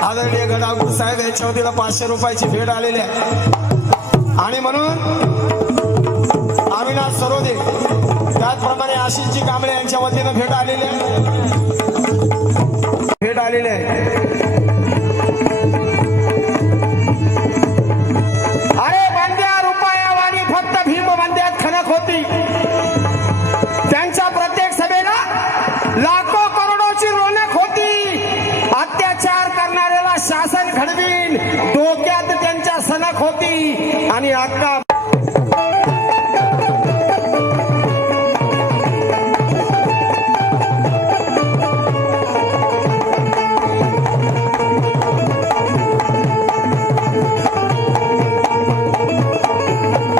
आदरणीय गडाखोर साहेब यांच्या वतीला 500 रुपयाची भेट आलेली आहे. आणि म्हणून अविनाश सरोदे, त्याचप्रमाणे आशिषजी कांबळे यांच्या वतीनं भेट आलेली आहे. भेट आलेली आहे. अरे बंद्या रुपयावानी फक्त भीम बंद्यात खणक होती, त्यांच्या प्रत्येक सभेला लाखो करोडोची रोनक होती. अत्याचार करणाऱ्याला शासन घडवीन, डोक्यात त्यांच्या सनक होती. आणि अख्खा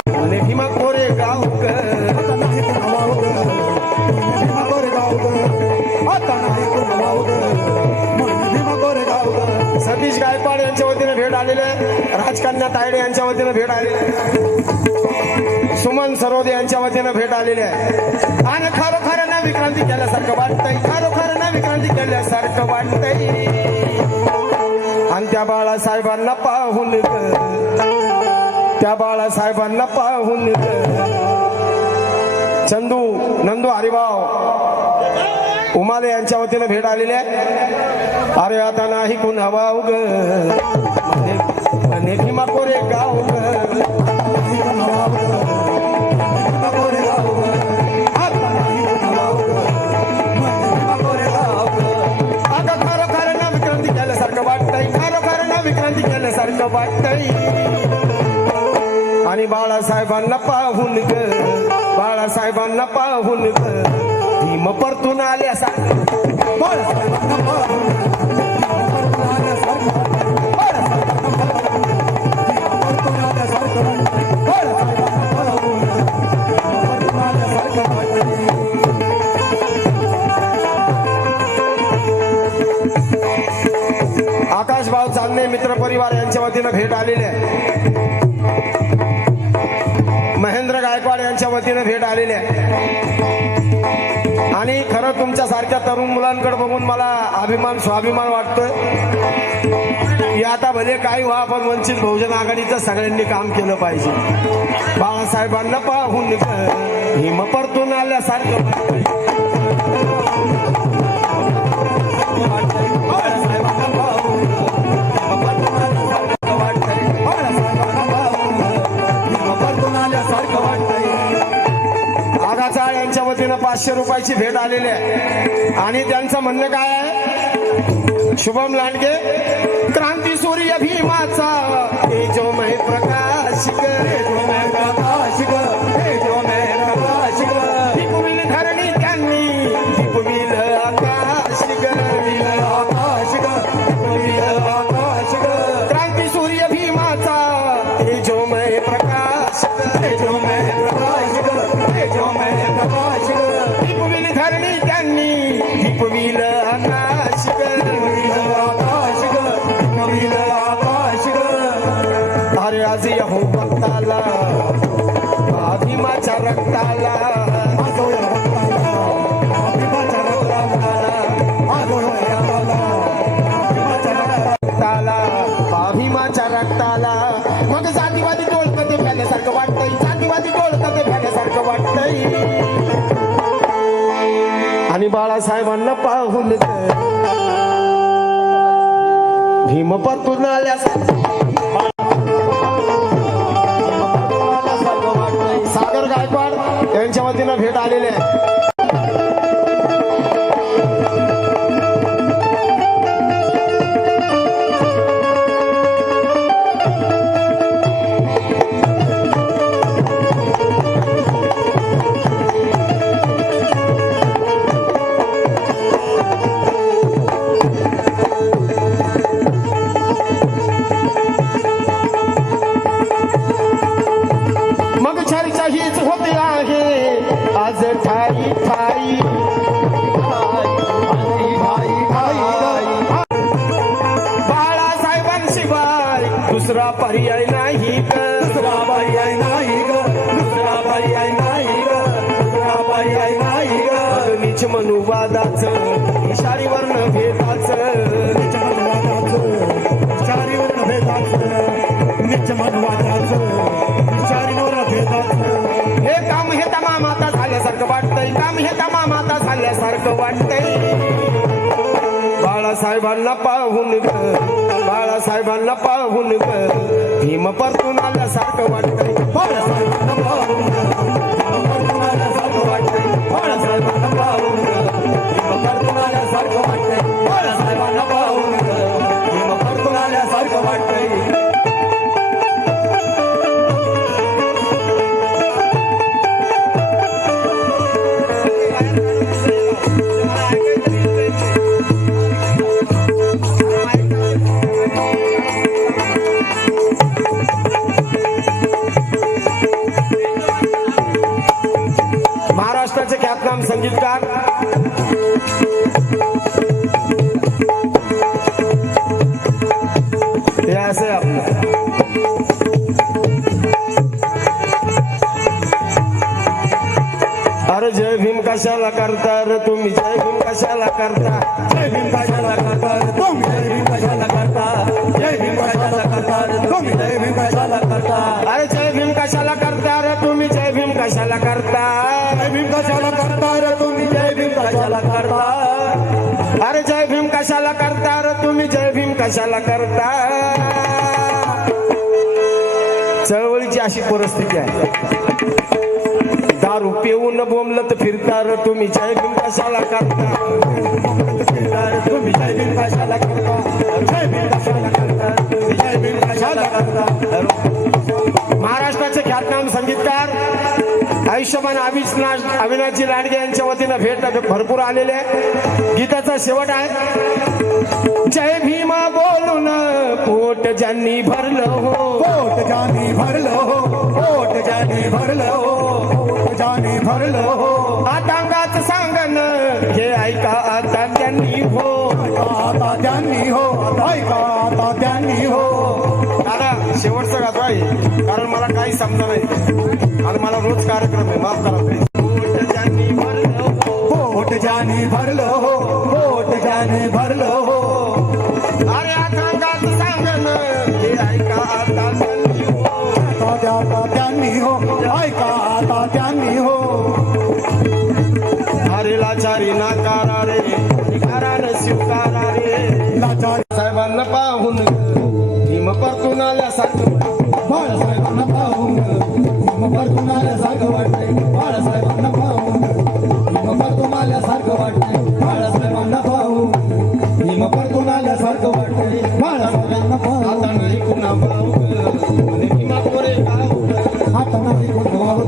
म्हणे भीमा कोरेगाव ग, सतीश गायकवाड यांच्या वतीने भेट आलेले आहे. राजकन्या तायडे यांच्या वतीने भेट आलेले आहे. सुमन सरोदे यांच्या वतीने भेट आलेली आहे. आणि खरोखर ना विक्रांती केल्यासारखं वाटतंय, खरोखर ना विक्रांती केल्यासारखं वाटतंय. आणि त्या बाळासाहेबांना पाहून ग, त्या बाळासाहेबांना पाहून ग, चंदू नंदू हरिभाव उमाले यांच्या वतीने भेट आलेली आहे. अरे आता नाही कुणा वाव ग, म्हणे भीमा कोरेगाव ग. अगं खरोखर ना विक्रांती केल्यासारखं वाटतंय, खरोखर ना विक्रांती केल्यासारखं वाटतंय. आणि बाळासाहेबांना पाहून ग, बाळासाहेबांना पाहून ग, भीम परतून आल्यासारखं. आकाशभाऊ चांदणे मित्र परिवार यांच्या वतीनं भेट आलेली आहे. महेंद्र गायकवाड यांच्या वतीनं भेट आलेली आहे. आणि खरं तुमच्यासारख्या तरुण मुलांकडे बघून मला अभिमान स्वाभिमान वाटतोय की आता भले काही व्हा पण वंचित बहुजन आघाडीचं सगळ्यांनी काम केलं पाहिजे. बाळासाहेबांना पाहून हिम परतून आल्यासारखं वाटतंय. बाळासाहेबांना पाहून हिम परतून आल्यासारखं वाटतंय. बाळासाहेबांना पाहून हिम परतून आल्यासारखं वाटतंय. आगाचा यांच्या वतीनं 500 रुपयाची भेट आलेली आहे आणि त्यांचं म्हणणं काय आहे? शुभम लांडगे, क्रांती सूर्य भीमाचा तेजोमय प्रकाश तेजोमय प्रकाश तेजोमय प्रकाश दीपविल धरणी त्यांनी दीपविल आकाश दीपविल आकाश दीपविल आकाश क्रांती सूर्य भीमाचा तेजोमय प्रकाश तेजोमय प्रकाश तेजोमय प्रकाश दीपविल धरणी त्यांनी दीपविल आकाश अरे आज यहो भक्ताला भीमाच्या रक्ताला भीमाच्या रक्ताला मग जातीवादी टोळकं ते फॅल्यासारखं वाटतंय. जातीवादी टोळकं ते फॅल्यासारखं वाटतंय. आणि बाळासाहेबांना पाहून भीम परतून आल्यासारखं सागर गायकवाड यांच्या वतीनं भेट आलेली आहे. मग चर्चा हीच होते आहे आज ठाई ठाई बाळासाहेबांशिवाय दुसरा पर्याय नाही ग. दुसरा पर्याय नाही ग. दुसरा पर्याय नाही ग. दुसरा पर्याय नाही ग. नीच मनुवादाचं इशारीवर्ण भेदाचं नीच मनुवादाचं इशारीवर्ण भेदाचं नीच मनुवादाचं इशारीवर्ण भेदाचं हे काम हे तमाम आता झाल्यासारखं वाटतंय. काम हे तमाम आता झाल्यासारखं वाटतंय. बाळासाहेबांना पाहून ग बाळासाहेबांना पाहून ग भीम परतून आल्यासारखं वाटतंय. बाळासाहेबांना पाहून भीम परतून आल्यासारखं वाटतंय. बाळासाहेबांना पाहून भीम परतून आल्यासारखं वाटतंय. बाळासाहेबांना पाहून भीम परतून आल्यासारखं वाटतंय. महाराष्ट्राचे ख्यातनाम संगीतकार हे असे आपलं अरे जय भीम कशाला करता रे तुम्ही जय भीम कशाला करता जय भीम कशाला करता रे तुम्ही जय भीम कशाला करता जय भीम कशाला करता रे तुम्ही जय भीम कशाला करता अरे जय भीम कशाला करता रे तुम्ही जय भीम कशाला करता जय भीम कशाला करता रे तुम्ही जय भीम कशाला करता अरे जय भीम कशाला करता रे तुम्ही जय भीम कशाला करता. चळवळीची अशी परिस्थिती आहे. दारू पिऊन बोंबलत फिरता रे तुम्ही जय भीम कशाला करता तुम्ही जय भीम कशाला करता जय भीम कशाला करता तुम्ही जय भीम कशाला करता. महाराष्ट्राचे ख्यातनाम संगीतकार आयुष्यमान अविनाशजी लांडगे यांच्या वतीनं भेट भरपूर आलेले आहे. गीताचा शेवट आहे जय भीमा बोलून पोट ज्यांनी भरलं हो पोट ज्यांनी भरलं हो पोट ज्यांनी भरलं हो पोट ज्यांनी भरलं हो. आता अंगाच सांगन हे ऐका आता त्यांनी हो आता त्यांनी हो ऐका आता त्यांनी हो. दादा शेवटचं गातो आहे कारण मला काही समजा नाही आणि मला रोज कार्यक्रम आहे माफ करा. पोट ज्यांनी भरलं हो पोट ज्याने भरलं हो, पोट ज्याने भरलं हो. अरे अथांगात सांगन हे ऐका आता त्यांनी हो. आता त्यांनी हो, ऐका आता त्यांनी हो. अरे लाचारी नाकारा रे भिकारान स्वीकारा रे. लाचार साहेबांना पाहून भीम परतून आल्यासारखं बाळासाहेबांना पाहून भीम परतून आल्यासारखं वाटतंय. बाळासाहेबांना पाहून भीम परतून आल्यासारखं वाटतंय. बाळासाहेबांना पाहून भीम परतून आल्यासारखं वाटतंय. बाळासाहेबांना पाहून आता नाही कुणा भाऊ म्हणे भीमा कोरे गाव. आता नाही कोण वाव ग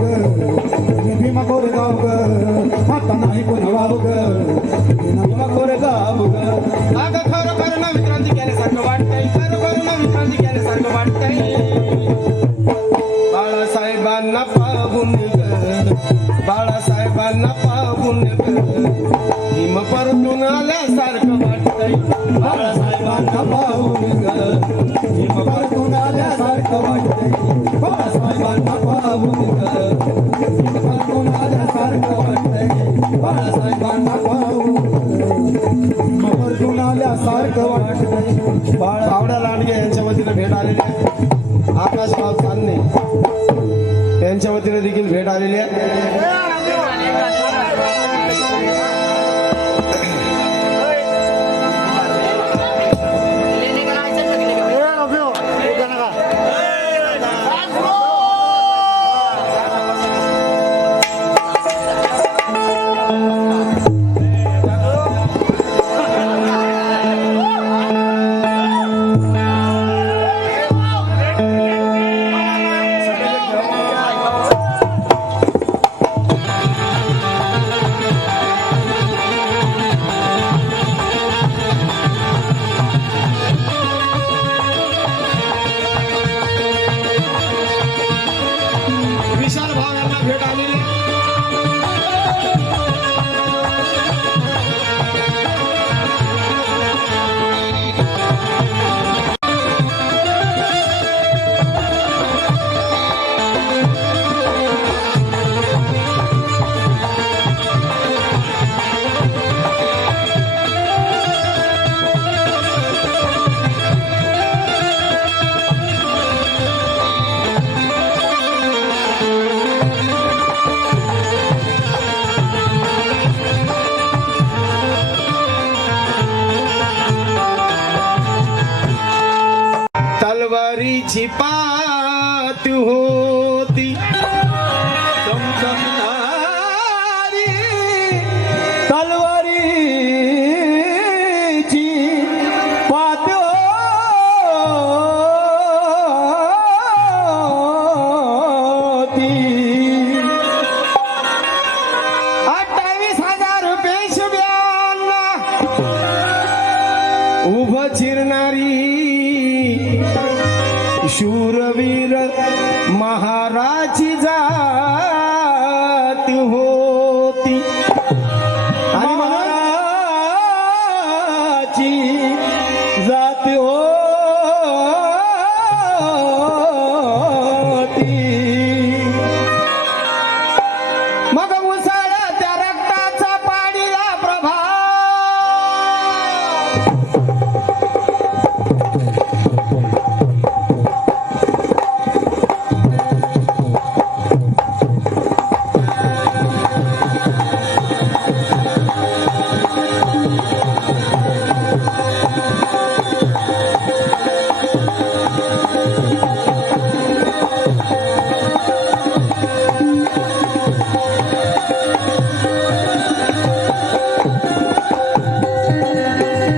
भीमा कोरेगाव ग. आता नाही कोण वाव ग भीमा कोरेगाव ग. अगं खरोखर ना विक्रांती केल्यासारखं वाटतंय. खरोखर ना विक्रांती केल्यासारखं वाटतंय. बाळासाहेबांना पाहून ग, बाळासाहेबांना पाहून ग भीम परतून आल्यासारखं वाटतंय. बाळासाहेबांना पाहून ग भीम परतून आल्यासारखं वाटतंय. बाळासाहेबांना पाहून ग भीम परतून आल्यासारखं वाटतंय. बाळासाहेबांना पाहून भीम परतून आल्यासारखं वाटतंय. बावड्या लांडगे यांच्या वतीनं भेट आलेली आहे. आकाशराव चांदणे यांच्या वतीनं देखील भेट आलेली आहे. विशाल भाव यांना भेट आलेली आहे. तलवारीची पात होती चमचमणारी तलवारीची पात होती. 28,000 पेशव्यांना उभं चिरणारी शूरवीर महाराची जात होती. आणि महाराची जात होती. मग मुसळ त्या रक्ताचा पाणीला प्रभाव.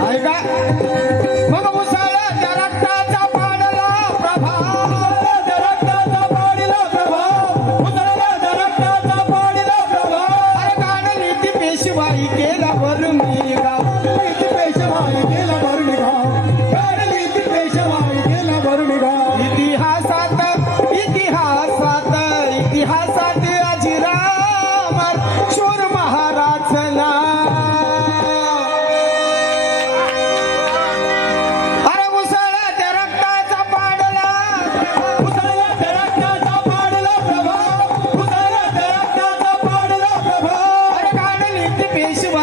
ऐका मग मुसळ त्या रक्ताचा पाणीला प्रभाव. अरे गाणं नीती पेशवाई केला वरून मी गाव. इतिहासात इतिहासात इतिहासात अजिरामर शूर महाराज अरे मुसळ त्या रक्ताचा पाडला. अरे गाणं नीती पेशवाई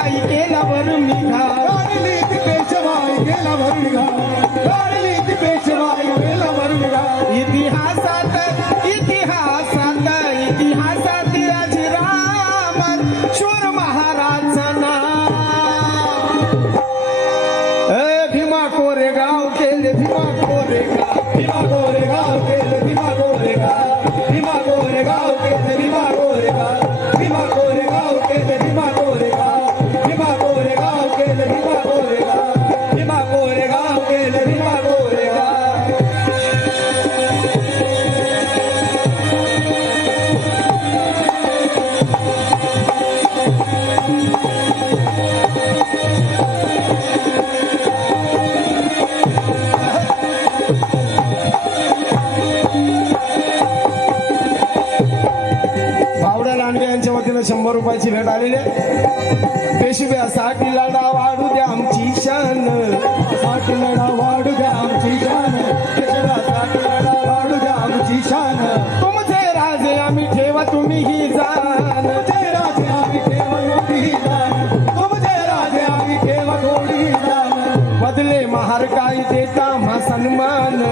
भीमा कोरेगाव केलं भीमा कोरेगाव भीमा कोरेगाव केलं भीमा कोरेगाव भीमा कोरेगाव केलं भीमा कोरेगाव भीमा कोरेगाव केलं भीमा कोरेगाव भीमा कोरेगाव केलं भीमा कोरेगाव भावड्या लांडगे यांच्या वतीनं 100 रुपयाची भेट आलेली आहे. पेशव्यासाठी लढा वाढू द्या आमची शान साठी लढा वाढू द्या आमची शान पेशव्यासाठी लढा वाढू द्या आमची शान तुमचे राजे आम्ही ठेवा तुम्ही ही जाण तुमचे राजे आम्ही ठेवा तुम्ही ही जाण तुमचे राजे आम्ही ठेवा थोडी ही जाण बदले महार काय देता मा सन्मान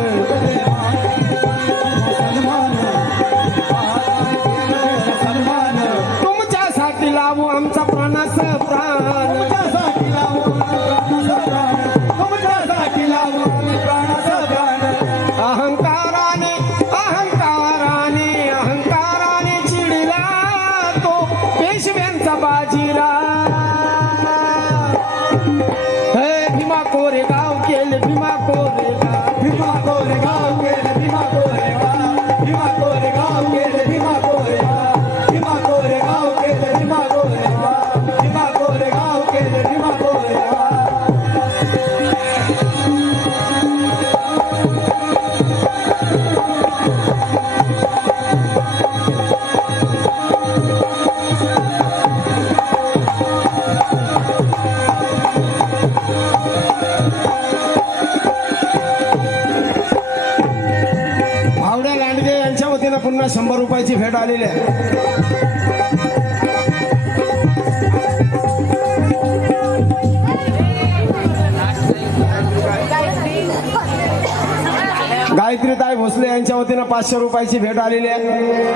तुमच्यासाठी लावू आमचा प्राणाचा प्राण तुमच्यासाठी लावू तुमच्यासाठी लावू प्राणाचा प्राण अहंकाराने अहंकाराने अहंकाराने चिडला तो पेशव्यांचा बाजीरा हे भीमा कोरेगाव केले भीमा कोरेगाव भीमा कोरेगाव केले भीमा कोरेगाव भीमा कोरेगाव केले भीमा कोरेगाव भीमा कोरेगाव केले भीमा कोरेगाव भीमा कोरेगाव केले भीमा कोरेगाव भावड्या लांडगे यांच्या वतीनं पुन्हा 100 रुपयाची भेट आलेली आहे. गायत्रीताई भोसले यांच्या वतीनं 500 रुपयाची भेट आलेली आहे.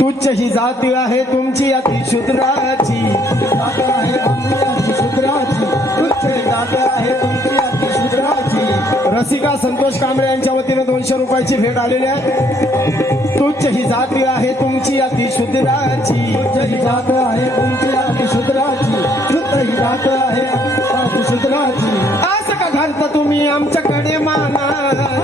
तुच्छ ही जाती आहे तुमची अति शूद्राची जात आहे तुमची अति शूद्राची तुच्छ ही जात आहे तुमची अति शूद्राची रसिका संतोष कांबळे यांच्या वतीनं 200 रुपयाची भेट आलेली आहे. तुच्छ ही जाती आहे तुमची अति शूद्राची तुच्छ ही जात आहे तुमची अति शूद्राची शुद्ध ही जात आहे अति शूद्राची असं का धरता तुम्ही आमच्याकडे माना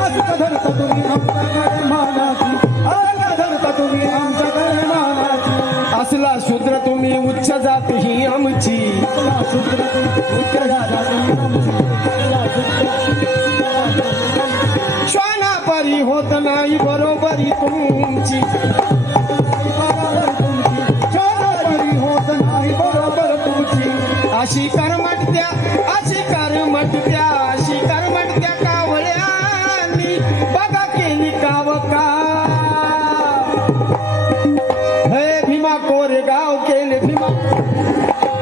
असं का धरता तुम्ही आमच्याकडे मानाची असं का धरता तुम्ही आमच्याकडे मानाची असला शूद्र तुम्ही उच्च जात ही आमची असला शूद्र तुम्ही उच्च जात ही आमची असला शूद्र श्वाना परी होत नाही बरोबरी तुमची श्वाना परी होत नाही बरोबर तुमची अशी करमटत्या अशी करमटत्या अशी करमटत्या कावळ्यांनी बघा केली काव का हे भीमा कोरेगाव केले भीमा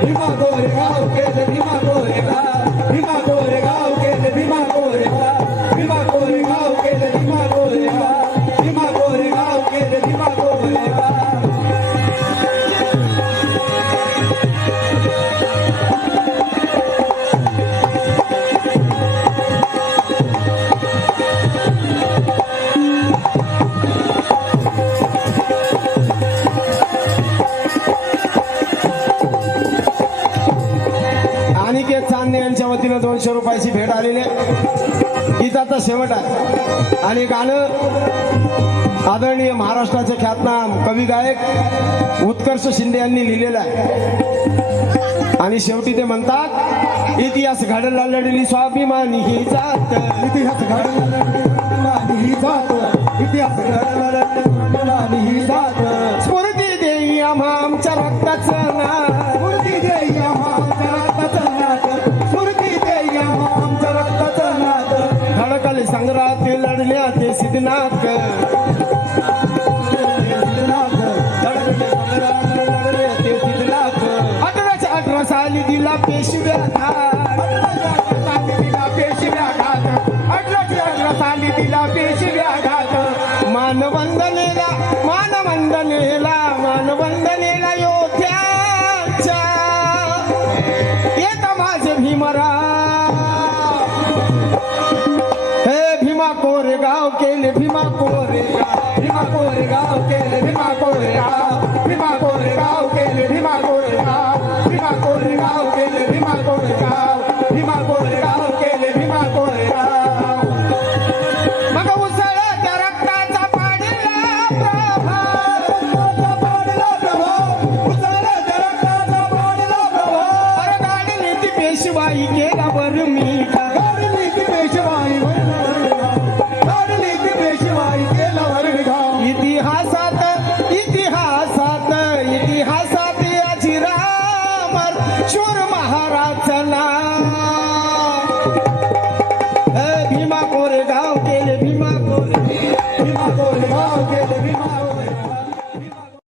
भीमा कोरेगाव केले भीमा कोरेगाव भीमा कोरेगाव केले भीमा कोरेगाव भीमा कोरेगाव केले भीमा कोरेगाव भीमा कोरेगाव केले भीमा कोरेगाव अनिकेत चांदणे यांच्या वतीनं 200 रुपयाची भेट आलेली आहे. गीताचा शेवट आहे आणि गाणं आदरणीय महाराष्ट्राचे ख्यातनाम कवी गायक उत्कर्ष शिंदे यांनी लिहिलेलं आहे आणि शेवटी ते म्हणतात इतिहास घडला लढली स्वाभिमानी ही जात इतिहास घडला लढली स्वाभिमानी ही जात इतिहास घडला लढली स्वाभिमानी ही जात स्फूर्ती देई आम्हा आमच्या रक्ताचं नाव स्फूर्ती देई आम्हा आमच्या रक्ताचं नाव स्फूर्ती देई आम्हा आमच्या रक्ताचं नाव धडकले संग्रात लढल्या ते सिद्धनाथ साली दिला पेशव्या घाट 18 साली दिला पेशव्या घाट मानवंदनेला मानवंदनेला मानवंदनेला योध्याच्या येता माझे भीमराव हे भीम भीमा कोरेगाव केले भीमा कोरेगाव भीमा कोरेगाव केले भीमा कोरेगाव भीमा कोरेगाव केले भीमा कोरेगाव भीमा कोरेगाव केले भीमा कोरेगाव भीमा कोरेगाव केले भीमा कोरेगाव मग उसळला त्या रक्ताचा पाडला प्रभाव पाडला प्रभाव उचलला त्या रक्ताचा पाडला प्रभाव अरे गाडीने ती पेशवाई केल्यावर मीठा काढली ती पेशवाई काढली ती पेशवाई केला वर्गाव इतिहासात इतिहासात इतिहासात अजिरामर शूर महाराज